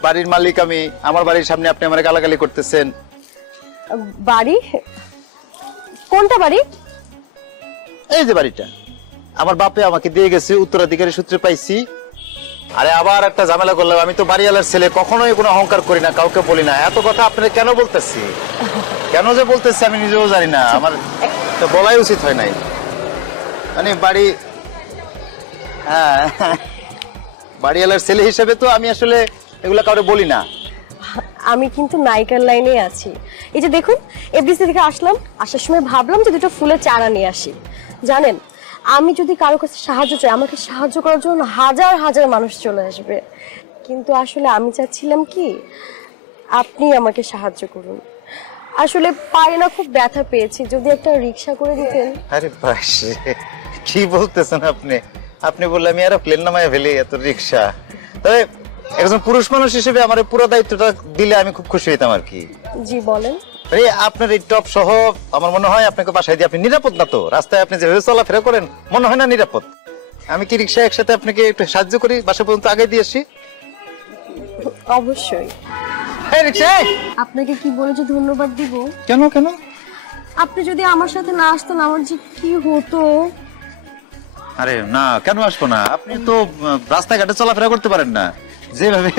বাড়ির মালিক আমি, আমার বাড়ির সামনে আপনি আমার গালাগালি করতেছেন। বাড়ি? কোনটা বাড়ি? এই যে বাড়িটা আমার বাপে আমাকে দিয়ে গেছে, উত্তরাধিকারী সূত্রে পাইছি। আরে আবার একটা ঝামেলা করলাম, আমি তো বাড়িওয়ালার ছেলে, কখনোই কোনো অহংকার করি না, কাউকে বলি না। এত কথা আপনারা কেন বলতেছি, কেন যে বলতেছি আমি নিজেও জানি না, আমার তো বলাই উচিত হয় নাই। মানে বাড়ি, হ্যাঁ, বাড়িওয়ালার ছেলে হিসেবে তো আমি আসলে এগুলা কাউকে বলি না। আমি কিন্তু নায়িকার লাইনে আছি। এই যে দেখুন, এফডিসি থেকে আসলাম, আসার সময় ভাবলাম যে 2টা ফুলের চারা নিয়ে আসি। জানেন, আমি যদি কারো কাছে সাহায্য চাই, আমাকে সাহায্য করার জন্য হাজার হাজার মানুষ চলে আসবে, কিন্তু আসলে আমি চাচ্ছিলাম কি আপনি আমাকে সাহায্য করুন। আসলে পায়ে না খুব ব্যথা পেয়েছি, যদি একটা রিক্সা করে দিতেন। আরে বাস, কি বলতেছেন আপনি? আপনি বললে আমি আর প্লেন নামায় ফেলি, এত রিক্সা? তবে একজন পুরুষ মানুষ হিসেবে আমার পুরো দায়িত্বটা দিলে আমি খুব খুশি হইতাম আর কি। জি বলেন। আরে আপনার এই টপ সহ আমার মনে হয় আপনাকে বাসায় দিয়ে আপনি নিরাপদ না তো? রাস্তায় আপনি যেভাবে চলাফেরা করেন মনে হয় না নিরাপদ। আমি কি রিক্সা একসাথে আপনাকে একটু সাহায্য করি, বাসা পর্যন্ত আগে দিয়ে আসি? অবশ্যই। এই রিক্সা, এই! আপনাকে কি বলে যে ধন্যবাদ দিব? কেন কেন? আপনি যদি আমার সাথে না আসতেন আমার যে কি হতো। আরে না, কেন আসবো না? আপনি তো রাস্তাঘাটে চলাফেরা করতে পারেন না, যেভাবে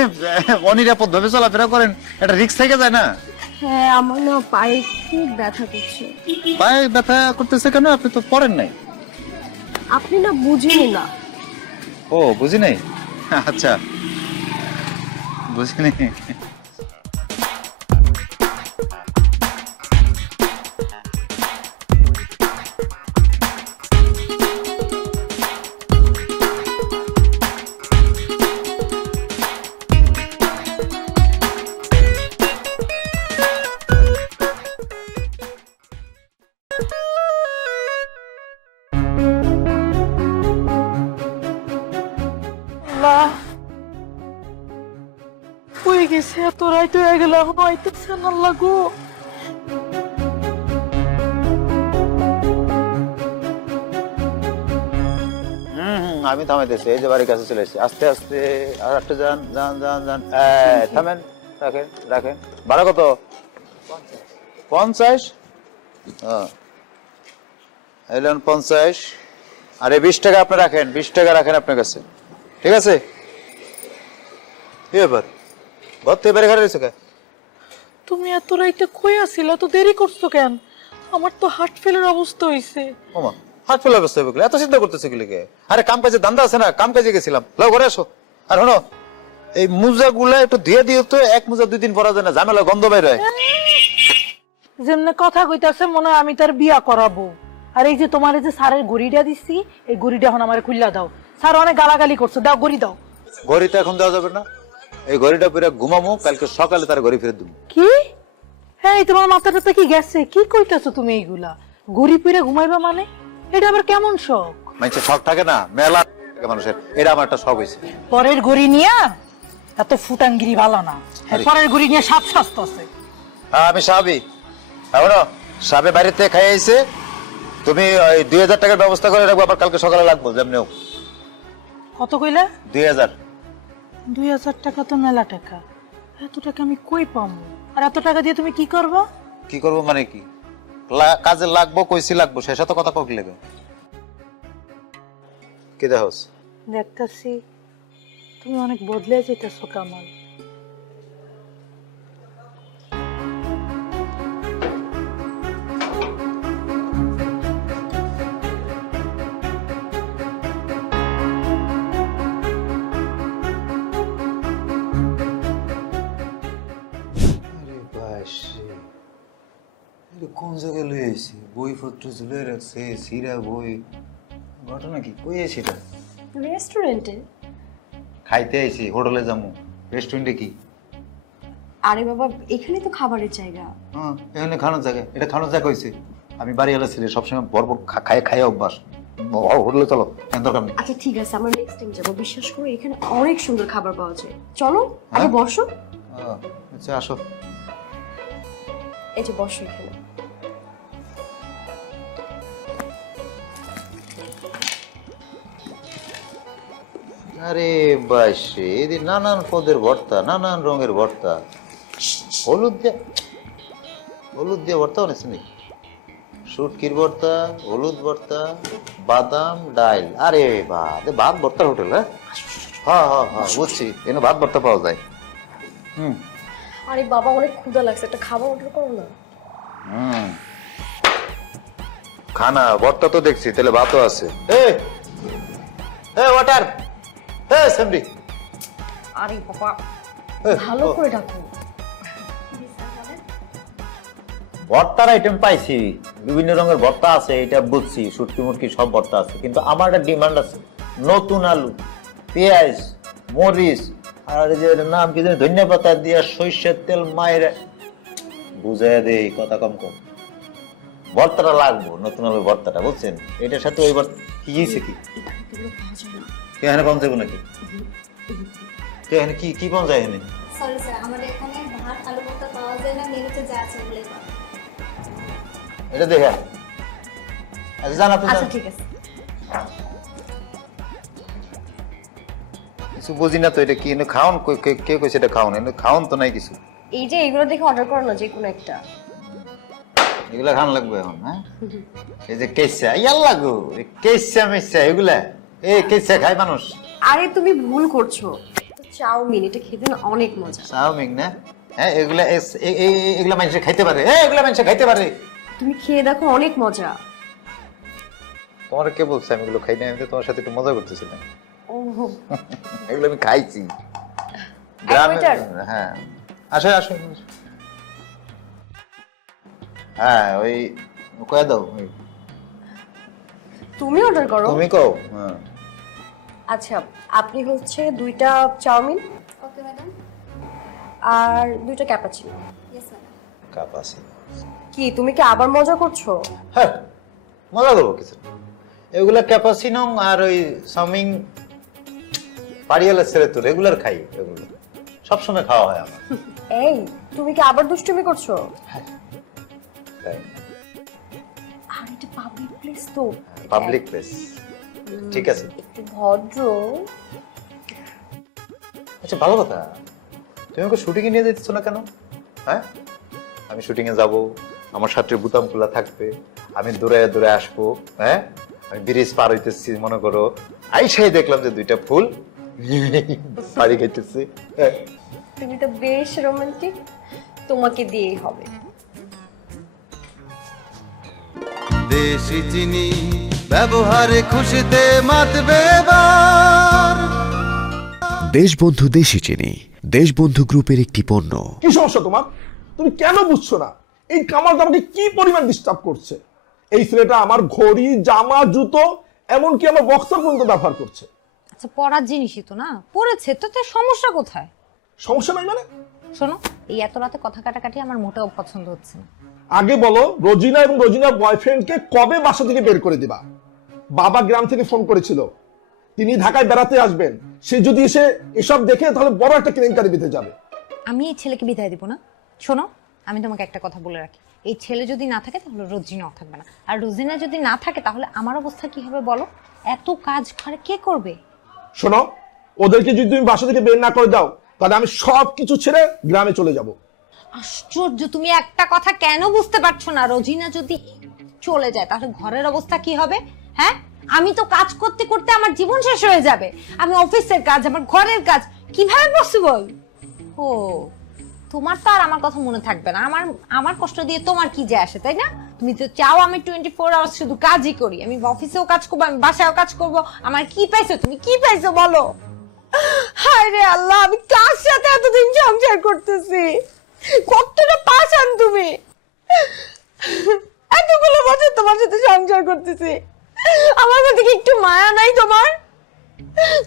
অনিরাপদ ভাবে চলাফেরা করেন, এটা রিস্ক থেকে যায় না? হ্যাঁ, আমার না পায়ে খুব ব্যথা করছে। পায়ে ব্যথা করতেছে কেন? আপনি তো পড়েন নাই। আপনি না বুঝেনি না। ও, বুঝি নাই। আচ্ছা, বুঝিনি। আল্লাহ, হয়ে গেছে, এত রাইত হয়ে গেল, এখনো আইতেছে না। আল্লাহ গো, আমি থামাইতেছি, এই যে বাড়ির কাছে চলে এসেছি। আস্তে আস্তে, আর একটা যান যান যান যান। থামেন, রাখেন রাখেন। ভাড়া কত? 50। এলেন 50। আরে 20 টাকা আপনি রাখেন, 20 টাকা রাখেন আপনার কাছে, ঠিক আছে? কি ব্যাপার, ঘর থেকে বেড়ে ঘরে রয়েছে কে? তুমি এত রাইতে কই আসিল? এত দেরি করছো কেন? আমার তো হার্ট ফেলের অবস্থা হইছে। ওমা, হাত ফেলে অবস্থা হবে, এত চিন্তা করতেছে কি লিখে? আরে কাম কাজে দান্দা আছে না, কাম কাজে গেছিলাম, লাও ঘরে আসো। আর শোনো, এই মুজা গুলা একটু ধুয়ে দিও তো, এক মুজা 2 দিন পরা যায় না, ঝামেলা, গন্ধ বের হয়। যেমনে কথা কইতাছে মনে হয় আমি তার বিয়া করাবো। আর এই যে তোমার এই যে স্যারের ঘড়িটা দিচ্ছি, এই ঘড়িটা এখন আমার খুললা দাও। স্যার অনেক গালাগালি করছে, দাও ঘড়ি দাও। ঘড়িটা এখন দেওয়া যাবে না, এই ঘড়িটা পুরো ঘুমামো, কালকে সকালে তার ঘড়ি ফেরত দিব। কি? হ্যাঁ, তোমার মাথাটা কি গেছে? কি কইতাছো তুমি এইগুলা? ঘড়ি পরে ঘুমাইবা মানে? এটা আবার কেমন শখ? মানুষের শখ থাকে না, মেলা থাকে মানুষের, এটা আমার একটা শখ হয়েছে। পরের ঘড়ি নিয়া এত ফুটাঙ্গিরি ভালো না। হ্যাঁ, পরের ঘড়ি নিয়ে সাপ স্বাস্থ্য আছে। হ্যাঁ, আমি সাহাবি। এখনো সাবে বাড়িতে খাই আইছে, তুমি ওই 2000 টাকার ব্যবস্থা করে রাখবো, আবার কালকে সকালে লাগবো যেমনি হোক। কত কইলা? 2000। 2000 টাকা তো মেলা টাকা। এত টাকা আমি কই পাবো? আর এত টাকা দিয়ে তুমি কি করবা? কি করবো মানে কি? কাজে লাগবো, কইছি লাগবো, শেষে তো কথা ককি লেগে। কি দেখোস? দেখতাছি তুমি অনেক বদলে যেতেছো কামাল। কোন জায়গায় লই আইছি? বইপত্র ঝুলে রাখছে, সিরা বই। ঘটনা কি? কই আইছি এটা? রেস্টুরেন্টে। খাইতে আইছি, হোটেলে যাবো। রেস্টুরেন্টে কি? আরে বাবা, এখানে তো খাবারের জায়গা। হ্যাঁ, এখানে খানোর জায়গা। এটা খানোর জায়গা হয়েছে। আমি বাড়ি এলা ছেলে, সবসময় বরবর খাই খাই অভ্যাস। হোটেলে চলো, কেন দরকার নেই। আচ্ছা ঠিক আছে, আমরা নেক্সট টাইম যাবো। বিশ্বাস করো, এখানে অনেক সুন্দর খাবার পাওয়া যায়। চলো আগে বসো। আচ্ছা, আসো। এই যে বসো এখানে। আরে বাস, এদিন নানান পদের ভর্তা, নানান রঙের ভর্তা। হলুদ দিয়ে ভর্তা অনেক নাকি? শুটকির ভর্তা, হলুদ ভর্তা, বাদাম ডাইল। আরে ভাত ভর্তার হোটেল? হ্যাঁ হ্যাঁ হ্যাঁ, বুঝছি, এখানে ভাত ভর্তা পাওয়া যায়। আরে বাবা, অনেক ক্ষুধা লাগছে, একটা খাবার অর্ডার করো না। খানা ভর্তা তো দেখছি, তাহলে ভাতও আছে। ওয়াটার। সামরি। আরে বাবা, ভালো করে ডাকো। ভর্তার আইটেম পাইছি, বিভিন্ন রঙের ভর্তা আছে, এটা বুঝছি, শুটকি মুটকি সব ভর্তা আছে, কিন্তু আমার একটা ডিমান্ড আছে। নতুন আলু, পেঁয়াজ, মরিচ, আর যে নাম কি জানি, ধনিয়া পাতা দিয়া সরিষার তেল মায়ের বুঝাই দেই, কথা কম কম। ভর্তাটা লাগবো, নতুন আলুর ভর্তাটা, বুঝছেন? এটার সাথে ওই ভর্তা কি হয়েছে? কি এখানে পাওয়া যাবো নাকি? এখানে কি কি পাওয়া যায়? এখানে সরি স্যার, আমাদের এখানে ভাত আলু ভর্তা পাওয়া যায় না, মেনুতে যা আছে বলে। এটা দেখে আচ্ছা, জানা তো। আচ্ছা ঠিক আছে। কিছু বুঝি না তো, এটা কি খাওন? কে কইছে এটা খাওন? খাওন তো নাই কিছু। এই যে এগুলো দেখে অর্ডার করো না যে কোনো একটা। এগুলা খান লাগবে এখন? হ্যাঁ, এই যে কেসা ইয়াল্লা গো, কেসা মেসা এগুলা, কেসা খায় মানুষ? আরে তুমি ভুল করছো, চাউমিন, এটা খেতে না অনেক মজা। চাউমিন না? হ্যাঁ, এগুলা মানুষ খাইতে পারে? এগুলা মানুষ খাইতে পারে? তুমি খেয়ে দেখো, অনেক মজা। তোমার কে বলছে আমি এগুলো খাই না? আমি তো তোমার সাথে একটু মজা করতেছিলাম। ওহো, এগুলো আমি খাইছি। waiter? হ্যাঁ, আসো আসো। হ্যাঁ, ওই কয়ে দাও। তুমি অর্ডার করো। তুমি কও। হ্যাঁ, আচ্ছা, আপনি হচ্ছে 2টা চাউমিন ওকে ম্যাডাম। আর 2টা ক্যাপাচিনো। Yes madam. কাপ আছে। কি তুমি কি আবার মজা করছো? হ্যাঁ, মজা দেবো কিছু। এগুলা ক্যাপাসিনো আর ওই চাউমিন পারিয়ালা ছেড়ে তো রেগুলার খাই, এগুলো সবসময় খাওয়া হয় আমার। এই, তুমি কি আবার দুষ্টুমি করছো? তাই আর এটা পাবলিক প্লেস তো। পাবলিক প্লেস, ঠিক আছে। একটু ভদ্র। আচ্ছা, ভালো কথা, তুমি আমাকে শুটিং এ নিয়ে যেতেছো না কেন? হ্যাঁ, আমি শুটিং এ যাবো, আমার শার্টের বুতাম খোলা থাকবে, আমি দৌড়ে দৌড়ে আসবো। হ্যাঁ, আমি ব্রিজ পার হইতেছি, মনে করো আইসাই দেখলাম যে 2টা ফুল বাড়ি খাইতেছি। হ্যাঁ, তুমি তো বেশ রোমান্টিক, তোমাকে দিয়েই হবে। দেশি চিনি ব্যবহারে খুশিতে মাতবে এবার। দেশবন্ধু দেশি চিনি, দেশবন্ধু গ্রুপের একটি পণ্য। কি সমস্যা তোমার? তুমি কেন বুঝছো না এই কামালটা আমাকে কি পরিমাণ ডিস্টার্ব করছে? এই ছেলেটা আমার ঘড়ি, জামা, জুতো, এমনকি আমার বক্সার পর্যন্ত ব্যবহার করছে। আচ্ছা, পড়ার জিনিসই তো না, পড়েছে তো, তোর সমস্যা কোথায়? সমস্যা নাই মানে? শোনো, এই এত রাতে কথা কাটাকাটি আমার মোটেও পছন্দ হচ্ছে না। আগে বলো, রোজিনা এবং রোজিনার বয়ফ্রেন্ডকে কবে বাসা থেকে বের করে দিবা? বাবা গ্রাম থেকে ফোন করেছিল, তিনি ঢাকায় বেড়াতে আসবেন। সে যদি এসে এসব দেখে তাহলে বড় একটা কেলেঙ্কারি বেঁধে যাবে। আমি এই ছেলেকে বিদায় দিব না। শোনো, আমি তোমাকে একটা কথা বলে রাখি, এই ছেলে যদি না থাকে তাহলে রোজিনাও থাকবে না, আর রোজিনা যদি না থাকে তাহলে আমার অবস্থা কি হবে বলো? এত কাজ ঘরে কে করবে? শোনো, ওদেরকে যদি তুমি বাসা থেকে বের না করে দাও তাহলে আমি সবকিছু ছেড়ে গ্রামে চলে যাব। আশ্চর্য, তুমি একটা কথা কেন বুঝতে পারছো না? রোজিনা যদি চলে যায় তাহলে ঘরের অবস্থা কি হবে? হ্যাঁ, আমি তো কাজ করতে করতে আমার জীবন শেষ হয়ে যাবে। আমি অফিসের কাজ, আমার ঘরের কাজ, কিভাবে পসিবল? ও, তোমার তো আর আমার কথা মনে থাকবে না। আমার কষ্ট দিয়ে তোমার কি যায় আসে, তাই না? তুমি তো চাও আমি 24 আওয়ার্স শুধু কাজই করি। আমি অফিসেও কাজ করবো, আমি বাসায়ও কাজ করব। আমার কি পাইছো? তুমি কি পাইছো বলো? হায় রে আল্লাহ, আমি কার সাথে এতদিন সংসার করতেছি? কতটা পাষাণ তুমি! এতগুলো বছর তোমার সাথে সংসার করতেছি, আমার প্রতি কি একটু মায়া নাই তোমার?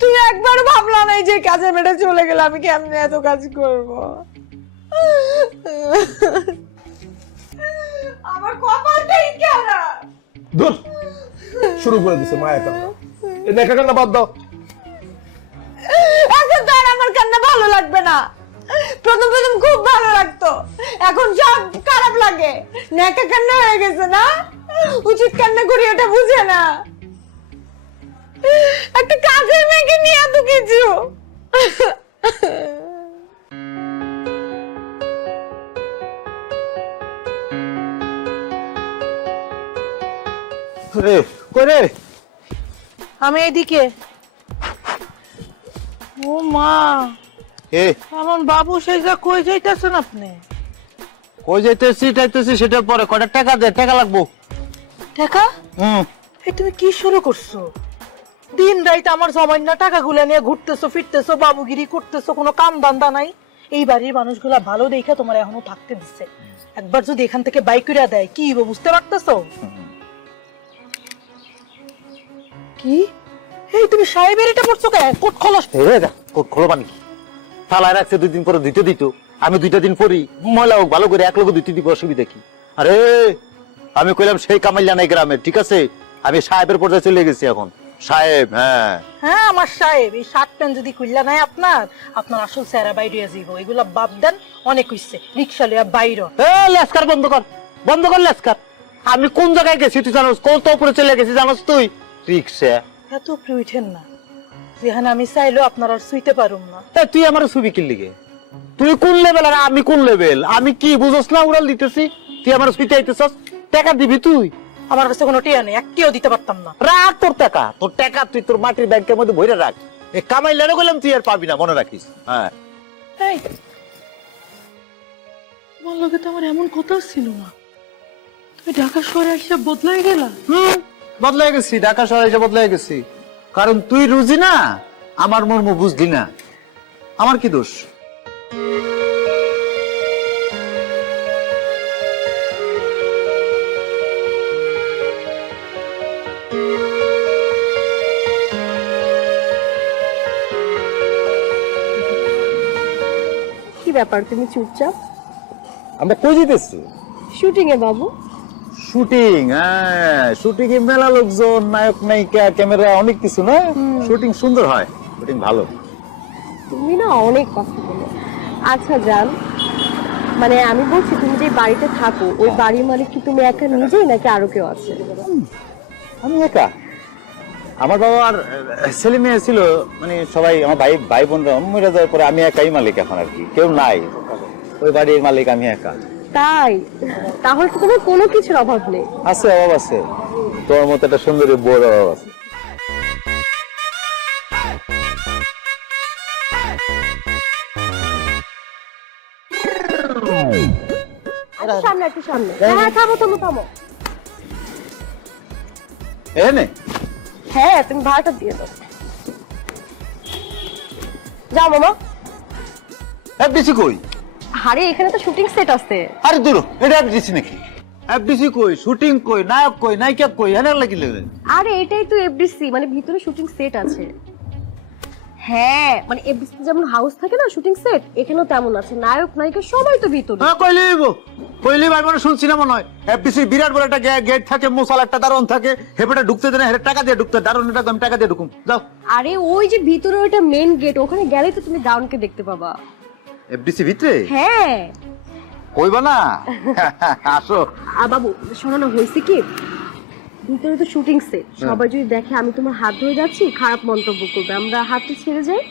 তুমি একবার ভাবলা নাই যে কাজে মেয়েটা চলে গেলে আমি কেমনে এত কাজ করব? আমার কপালটাই কেনা। ধুর, শুরু করে দিছে মায়া কান্না। এই নেকা কান্না বাদ দাও। এখন তো আর আমার কান্না ভালো লাগবে না। প্রথম প্রথম খুব ভালো লাগতো, এখন সব খারাপ লাগে। নেকা কান্না হয়ে গেছে না? উচিত কান্না করি ওটা বুঝে না। একটা কাজের মেয়েকে নিয়ে এত কিছু। আমি এদিকে। ও মা, এমন বাবু সেজা কই যাইতেছেন আপনি? কই যাইতেছি সেটার পরে কয়টা টাকা দে, টাকা লাগবো। টাকা? এই তুমি কি শুরু করছো? দিন রাত আমার সামান্য টাকাগুলো নিয়ে ঘুরতেছো ফিরতেছো, বাবুগিরি করতেছো, কোনো কাম ধান্দা নাই। এই বাড়ির মানুষগুলা ভালো দেখে তোমার এখনো থাকতে দিচ্ছে, একবার যদি এখান থেকে বাইক করে দেয় কি হইব বুঝতে পারতেছো? কি এই তুমি সাহেবের এটা পড়ছো কেন? কোট খোলস। কোট খোলো মানে কি? থালায় রাখছে 2 দিন পরে 2টা দিত, আমি 2টা দিন পরি ময়লা হোক ভালো করে এক লোক 2টি দিব, অসুবিধা কি? আরে আমি কইলাম সেই কামাইলা নাই গ্রামে, ঠিক আছে? আমি সাহেবের পর্যায়ে চলে গেছি এখন। সাহেব, হ্যাঁ আমার সাহেব, এই শার্ট প্যান্ট যদি খুললা নাই আপনার আসল চেহারা বাইরে যাইব। এগুলা বাদ দেন, অনেক হইছে। রিক্সা লইয়া বাইরে। লেসকার বন্ধ কর, বন্ধ কর লেসকার। আমি কোন জায়গায় গেছি তুই জানোস? কত উপরে চলে গেছি জানোস তুই? রিক্সা এত উপরে উঠেন না, যেখানে আমি চাইলেও আপনার আর শুইতে পারুম না। তা তুই আমার ছবি কি লিগে? তুই কোন লেভেল আর আমি কোন লেভেল? আমি কি বুঝছ না উড়াল দিতেছি? তুই আমার ছুইতে আইতেছস, টাকা দিবি তুই? আমার কাছে কোনো টিয়া নেই, একটিও দিতে পারতাম না। রাখ তোর টাকা, তোর টাকা তুই তোর মাটির ব্যাংকের মধ্যে ভরে রাখ। এ কামাই লেনে গেলাম তুই আর পাবি না, মনে রাখিস। হ্যাঁ এই, তোমার লগে তো আমার এমন কথা ছিল না। তুমি ঢাকা শহরে এসে বদলাই গেলা। বদলাই গেছি, ঢাকা শহরে এসে বদলাই গেছি। কারণ তুই রুজি না, আমার মর্ম বুঝলি না। আমার কি দোষ? কি ব্যাপার তুমি চুপচাপ? আমরা কই যেতেছি? শুটিং এ বাবু। শুটিং? হ্যাঁ, শুটিং এ মেলা লোকজন, নায়ক নায়িকা, ক্যামেরা, অনেক কিছু না? শুটিং সুন্দর হয়, শুটিং ভালো। তুমি না অনেক কথা বলো। আচ্ছা জান, মানে আমি বলছি তুমি যে বাড়িতে থাকো ওই বাড়ির মালিক কি তুমি একা নিজেই নাকি আরো কেউ আছে? আমি একা। আমার বাবা আর ছেলে মেয়ে ছিল, মানে সবাই আমার ভাই বোনরা মরে যাওয়ার পরে আমি একাই মালিক এখন, আর কি কেউ নাই। ওই বাড়ির মালিক আমি একা। তাই? তাহলে তো তোমার কোনো কিছুর অভাব নেই। আছে, অভাব আছে। তোর মতো একটা সুন্দরী বড় অভাব আছে। একটু সামনে, একটু সামনে। হ্যাঁ থামো থামো থামো। এনে হ্যাঁ তুমি ভাড়াটা দিয়ে দাও। যাও মামা। এফডিসি কই? আরে এখানে তো শুটিং সেট আছে। আরে দূর, এটা এফডিসি নাকি? এফডিসি কই, শুটিং কই, নায়ক কই, নায়িকা কই, এনে লাগি লাগে? আরে এটাই তো এফডিসি, মানে ভিতরে শুটিং সেট আছে। হ্যাঁ মানে এফডিসি যেমন হাউস থাকে না শুটিং সেট, এখানেও তেমন আছে। নায়ক নায়িকা সবাই তো ভিতরে। হ্যাঁ কইলি ভাই, মানে শুনছি না মনে হয়। এফডিসি বিরাট বড় একটা গেট থাকে, মশাল একটা দারোয়ান থাকে, হেপেটা ঢুকতে দেয় না, হেরে টাকা দিয়ে ঢুকতে, দারোয়ানটা আমি টাকা দিয়ে ঢুকুম। যাও। আরে ওই যে ভিতরে ওইটা মেইন গেট, ওখানে গেলেই তো তুমি দারোয়ানকে দেখতে পাবা। এফডিসি ভিতরে? হ্যাঁ। কইবা না? আসো। আর বাবু শোনো না, হয়েছে কি ভিতরে তো শুটিং সেট, সবাই যদি দেখে আমি তোমার হাত ধরে যাচ্ছি খারাপ মন্তব্য করবে, আমরা হাতটা ছেড়ে যাই।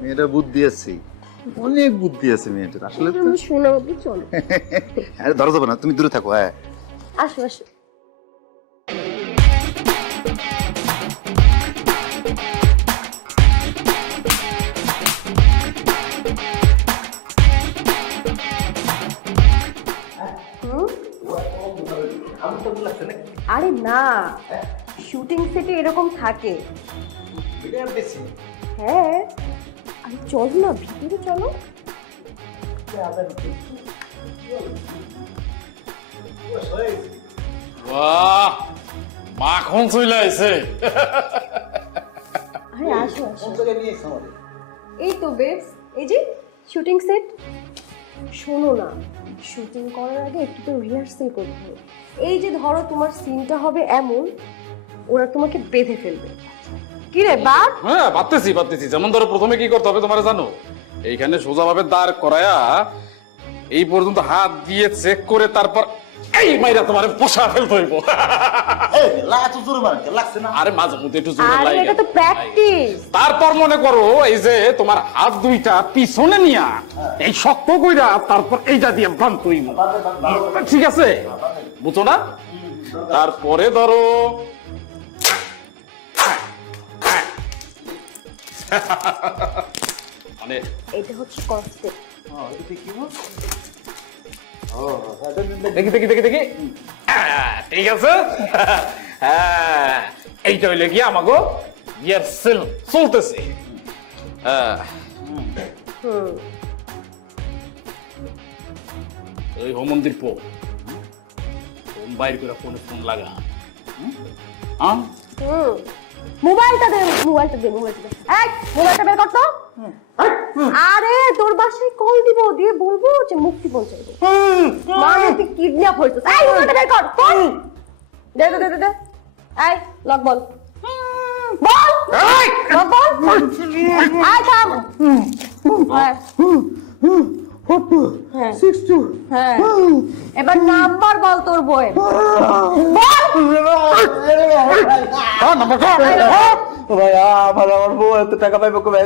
মেয়েটা বুদ্ধি আছে, অনেক বুদ্ধি আছে মেয়েটার আসলে। শোনো বাবু চলো। আরে ধরো যাবে না, তুমি দূরে থাকো। হ্যাঁ আসো আসো। আরে না, শুটিং সেটে এরকম থাকে। হ্যাঁ আরে চলো না ভিতরে চলো। বাহ, মাখন চলে আইছে। আরে আসো আসো। এই তো বেশ, এই যে শুটিং সেট। শোনো না, শুটিং করার আগে একটু তো রিহার্সাল করতে হবে। এই যে ধরো তোমার সিনটা হবে এমন, ওরা তোমাকে বেঁধে ফেলবে। কি রে বাদ? হ্যাঁ পারতেছি। যেমন ধরো প্রথমে কি করতে হবে তোমরা জানো? এইখানে সোজাভাবে দাঁড় করায়া এই পর্যন্ত হাত দিয়ে চেক করে তারপর এই মাইরা তোমার পোষা ফেলতে হইব। আরে মাঝে মধ্যে একটু জোরে আরে লাগে। এটা তো প্র্যাকটিস। তারপর মনে করো এই যে তোমার হাত দুইটা পিছনে নিয়া এই শক্ত কইরা তারপর এইটা দিয়ে বাঁধতে হইব। ঠিক আছে, বুঝছো না? তারপরে ধরো মানে এটা হচ্ছে কনসেপ্ট। দেখি ঠিক আছে। হ্যাঁ এইটা হইলে কি আমাগো ইয়ার সেল চলতেছে। ওই হোমন্দির পো ফোন বাইর করে ফোন লাগা। মোবাইলটা দে। এই মোবাইলটা বের কর তো। আরে তোর বাসায় কল দিব, দিয়ে বলবো যে মুক্তি পৌঁছাইবো, মানে তুই কিডন্যাপ হইছিস। এই মোবাইলটা বের কর তো। দে এই লক বল বল। লক বল। আয় থাম। হ্যাঁ 62 হ্যাঁ এবার নাম্বার বল তোর বইয়ের ভাইয়া আমার বউ এত টাকা পাইবো কবে?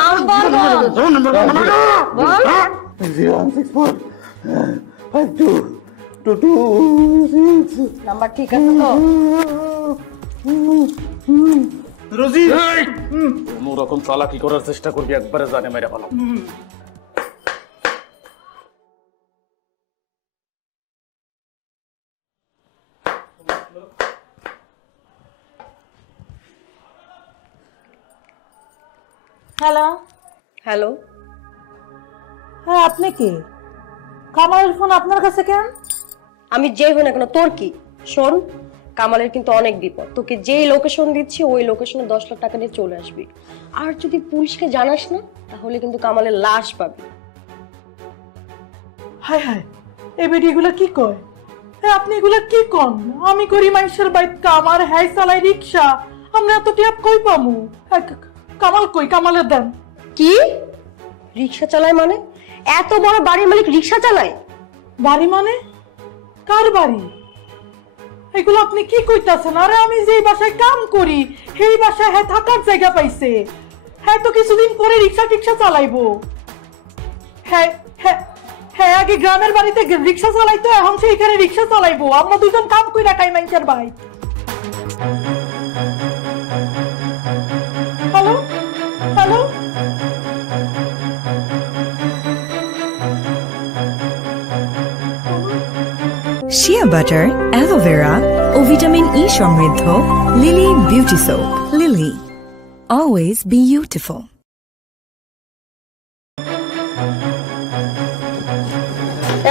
নাম্বার বল 0164 5222 নাম্বার ঠিক আছে তো? রোজি কোন রকম চালাকি করার চেষ্টা করবি একবারে জানে মেরে ভালো। হ্যালো, হ্যালো হ্যাঁ আপনি কি? কামালের ফোন আপনার কাছে কেন? আমি যেই হই না কেন তোর কি? শোন, কামালের কিন্তু অনেক বিপদ। তোকে যেই লোকেশন দিচ্ছি ওই লোকেশনে 10 লাখ টাকা দিয়ে চলে আসবি। আর যদি পুলিশকে জানাস না তাহলে কিন্তু কামালের লাশ পাবি। হায় হায়, এই বেডিগুলা কি কয়? হ্যাঁ আপনি এগুলা কি কন? আমি করি মানুষের বাইত কাম আর হ্যাঁ চালাই রিক্সা। আমরা এত ট্যাপ কই পামু? কামাল কই? কামালের দেন। কি রিক্সা চালায় মানে? এত বড় বাড়ির মালিক রিক্সা চালায়? বাড়ি মানে? কার বাড়ি? এগুলো আপনি কি কইতাছেন? আরে আমি যেই বাসায় কাম করি সেই বাসায় হ্যাঁ থাকার জায়গা পাইছে। হ্যাঁ তো কিছুদিন পরে রিক্সা টিক্সা চালাইবো। হ্যাঁ হ্যাঁ হ্যাঁ, আগে গ্রামের বাড়িতে রিক্সা চালাইতো, এখন সে এখানে রিক্সা চালাইবো। আমরা দুজন কাম কই রাখাই মানুষের ভাই। Hello hello, shea butter, aloe vera ও ভিটামিন ই সমৃদ্ধ Lily beauty soap. Lily, always beautiful.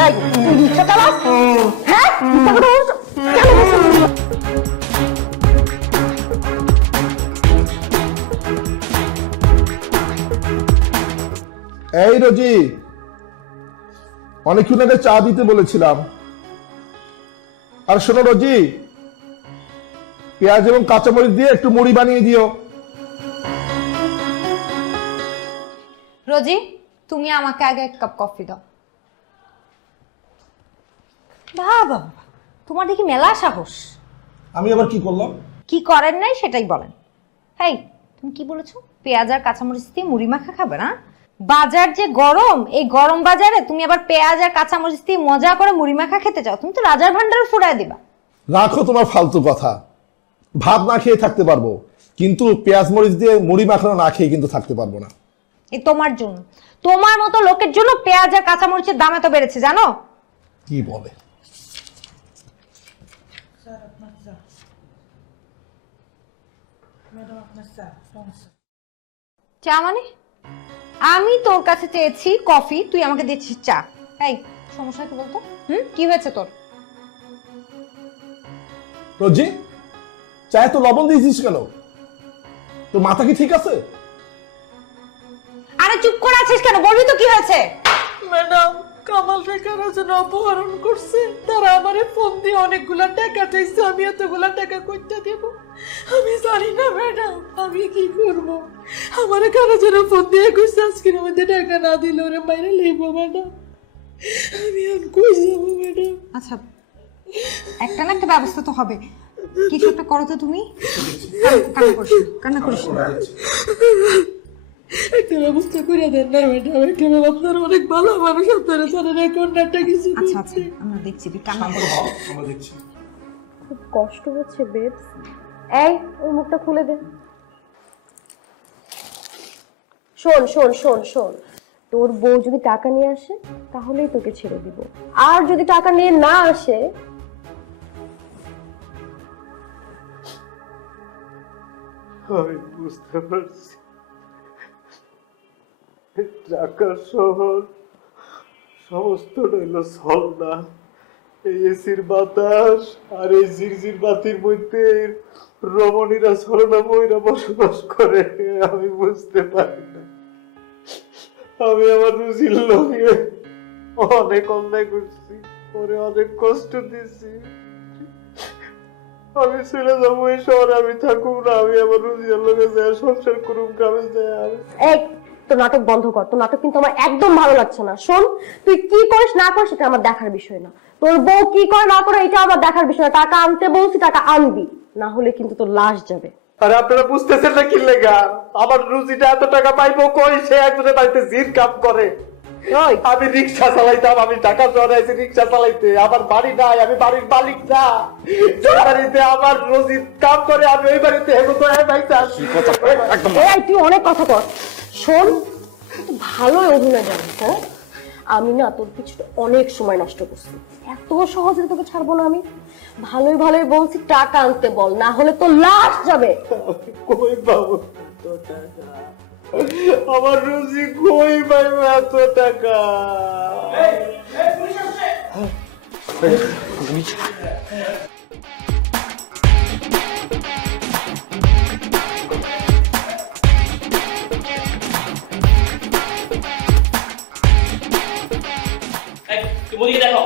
এই তুই রিক্সা চালাস? হ্যাঁ এই রোজি, অনেকক্ষণ আগে চা দিতে বলেছিলাম। আর শোনো রোজি, পেঁয়াজ এবং কাঁচামরিচ দিয়ে একটু মুড়ি বানিয়ে দিও। রোজি, তুমি আমাকে আগে এক কাপ কফি দাও। বাবা, তোমার দেখি মেলা সাহস। আমি আবার কি করলাম? কি করেন নাই সেটাই বলেন। হেই, তুমি কি বলেছো? পেঁয়াজ আর কাঁচামরিচ দিয়ে মুড়ি মাখা খাবে না? বাজার যে গরম, এই গরম বাজারে তুমি আবার পেঁয়াজ আর কাঁচামরিচ দিয়ে মজা করে মুড়ি মাখা খেতে চাও? তুমি তো রাজার ভান্ডার ফুরায় দিবা। রাখো তোমার ফালতু কথা। ভাত না খেয়ে থাকতে পারবো, কিন্তু পেঁয়াজ মরিচ দিয়ে মুড়ি মাখানো না খেয়ে কিন্তু থাকতে পারবো না। এই তোমার জন্য, তোমার মতো লোকের জন্য পেঁয়াজ আর কাঁচামরিচের দাম এত বেড়েছে জানো? কি বলে? চা মানে? আমি তোর কাছে চেয়েছি কফি, তুই আমাকে দিচ্ছিস চা। এই সমস্যা কি বলতো? কি হয়েছে তোর? রোজি, চায়ে তো লবণ দিয়েছিস কেন? তোর মাথা কি ঠিক আছে? আরে চুপ করে আছিস কেন? বলবি তো কি হয়েছে? ম্যাডাম, কামাল রেখার জন্য অপহরণ করছে। তারা আমারে ফোন দিয়ে অনেকগুলা টাকা চাইছে। আমি এতগুলা টাকা কইতে দেব? আমি জানি না ম্যাডাম, আমি কি করব? আমারে কারো জন্য ফোন দিয়ে কইছে আজকের মধ্যে টাকা না দিলে ওরে মাইরে লইব। ম্যাডাম, আমি আর কই যাব ম্যাডাম? আচ্ছা, একটা না একটা ব্যবস্থা তো হবে। কিছু একটা করো তো তুমি। কান্না করিস না। একটা ব্যবস্থা করে দেন না ম্যাডাম। একটা আপনার অনেক ভালো মানুষ, আপনারা জানেন কন্যাটা কিছু। আচ্ছা আচ্ছা, আমরা দেখছি, তুই কান্না করিস না। আমরা দেখছি। খুব কষ্ট হচ্ছে বেবস। এই ওর মুখটা খুলে দে। শোন শোন শোন শোন, তোর বউ যদি টাকা নিয়ে আসে তাহলেই তোকে ছেড়ে দিব। আর যদি টাকা নিয়ে না আসে, আমি বুঝতে পারছি ঢাকা শহর সমস্ত রইল ছলনা। এই এসির বাতাস আর এই ঝিরঝির বাতির মধ্যে রমণীরা ছলনা ময়রা বসবাস করে। আমি বুঝতে পারি না। আমি আমার রুজির লোকে অনেক অন্যায় করছি, ওরে অনেক কষ্ট দিছি। আমি চলে যাবো এই শহরে, আমি থাকুক না। আমি আমার রুজির লোকে যায় সংসার করুক, গ্রামে যায়। আমি তো নাটক বন্ধ কর, তো নাটক কিন্তু আমার একদম ভালো লাগছে না। শোন, তুই কি করিস না করিস সেটা আমার দেখার বিষয় না, তোর বউ কি করে না করে এটা আমার দেখার বিষয় না। টাকা আনতে বলছি, টাকা আনবি, না হলে কিন্তু তোর লাশ যাবে। আরে আপনারা বুঝতেছেন না কি লেগা? আমার রুজিটা এত টাকা পাইবো কই? সে একজনের বাড়িতে জির কাম করে। আমি রিক্সা চালাইতাম, আমি টাকা জড়াইছি রিক্সা চালাইতে। আমার বাড়ি নাই, আমি বাড়ির মালিক না। যে বাড়িতে আমার রুজি কাম করে আমি ওই বাড়িতে হেগো তো এই তুই অনেক কথা কর। শোন, তুই ভালোই অভিনয় জানিস। হ্যাঁ, আমি না তোর পিছনে অনেক সময় নষ্ট করছি, এত সহজে তোকে ছাড়বো না আমি। ভালোই ভালোই বলছি টাকা আনতে বল, না হলে তো লাশ যাবে। কই বাবু টাকা? আমার রুজি কই পাইবো এত টাকা? দেখো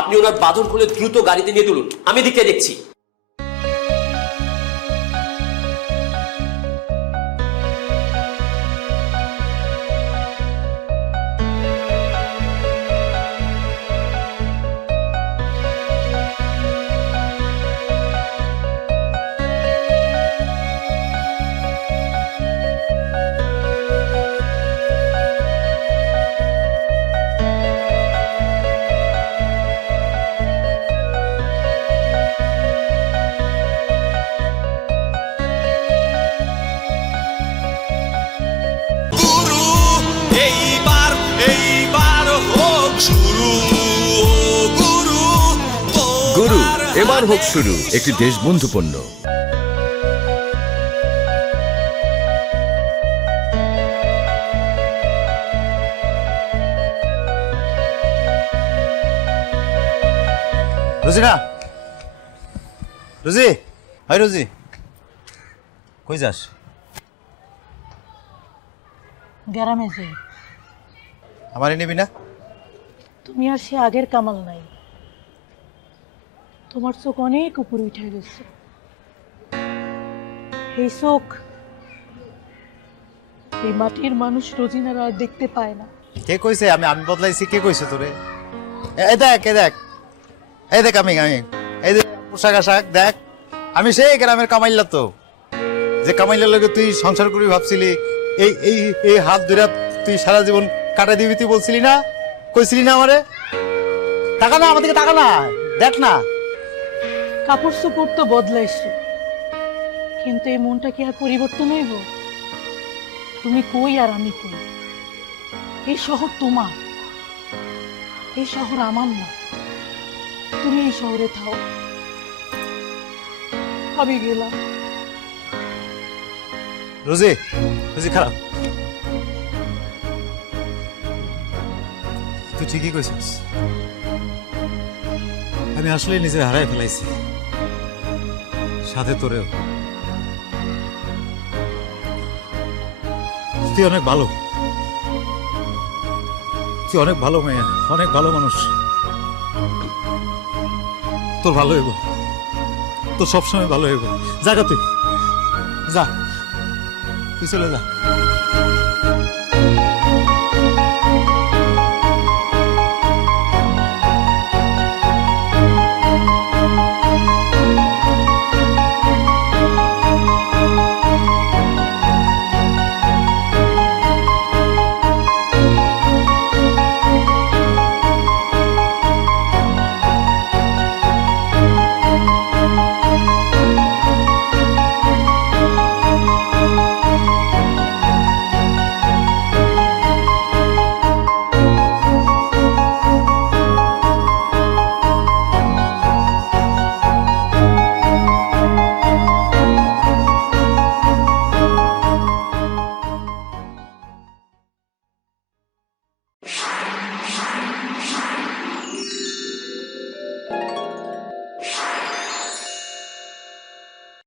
আপনি ওনার বাঁধন খুলে দ্রুত গাড়িতে নিয়ে তুলুন, আমি দিকে দেখছি। গুরু এবার হোক শুরু, একটি দেশবন্ধু পণ্য। রুজি না, রুজি, হাই রুজি, কই যাস? গ্রামে যাই। আমারে নিবি না? তুমি আর সে আগের কামাল নাই, তোমার চোখ অনেক উপরে উঠে গেছে। এই চোখ এই মাটির মানুষ রোজিনার আর দেখতে পায় না। কে কইছে আমি আমি বদলাইছি? কে কইছে তোরে? এই দেখ, এই দেখ, এই দেখ, আমি এই দেখ পোশাক আশাক দেখ। আমি সেই গ্রামের কামাইলা, তো যে কামাইলার লগে তুই সংসার করবি ভাবছিলি, এই এই এই হাত ধরে তুই সারা জীবন কাটা দিবি, তুই বলছিলি না? কইছিলি না আমারে? টাকা না, আমাদেরকে টাকা না, দেখ না। কাপড় চোপড় তো বদলাইছো, কিন্তু এই মনটা কি আর পরিবর্তন হইব? তুমি কই আর আমি কই? এই শহর তোমার, এই শহর আমার না। তুমি এই শহরে থাও, আমি গেলাম। রোজি, রোজি খারাপ, তুই ঠিকই কইছিস। আমি আসলে নিজে হারাই ফেলাইছি, সাথে তোরেও। তুই অনেক ভালো, তুই অনেক ভালো মেয়ে, অনেক ভালো মানুষ। তোর ভালো হইব, তোর সবসময় ভালো হইব। জায়গা তুই যা, তুই চলে যা।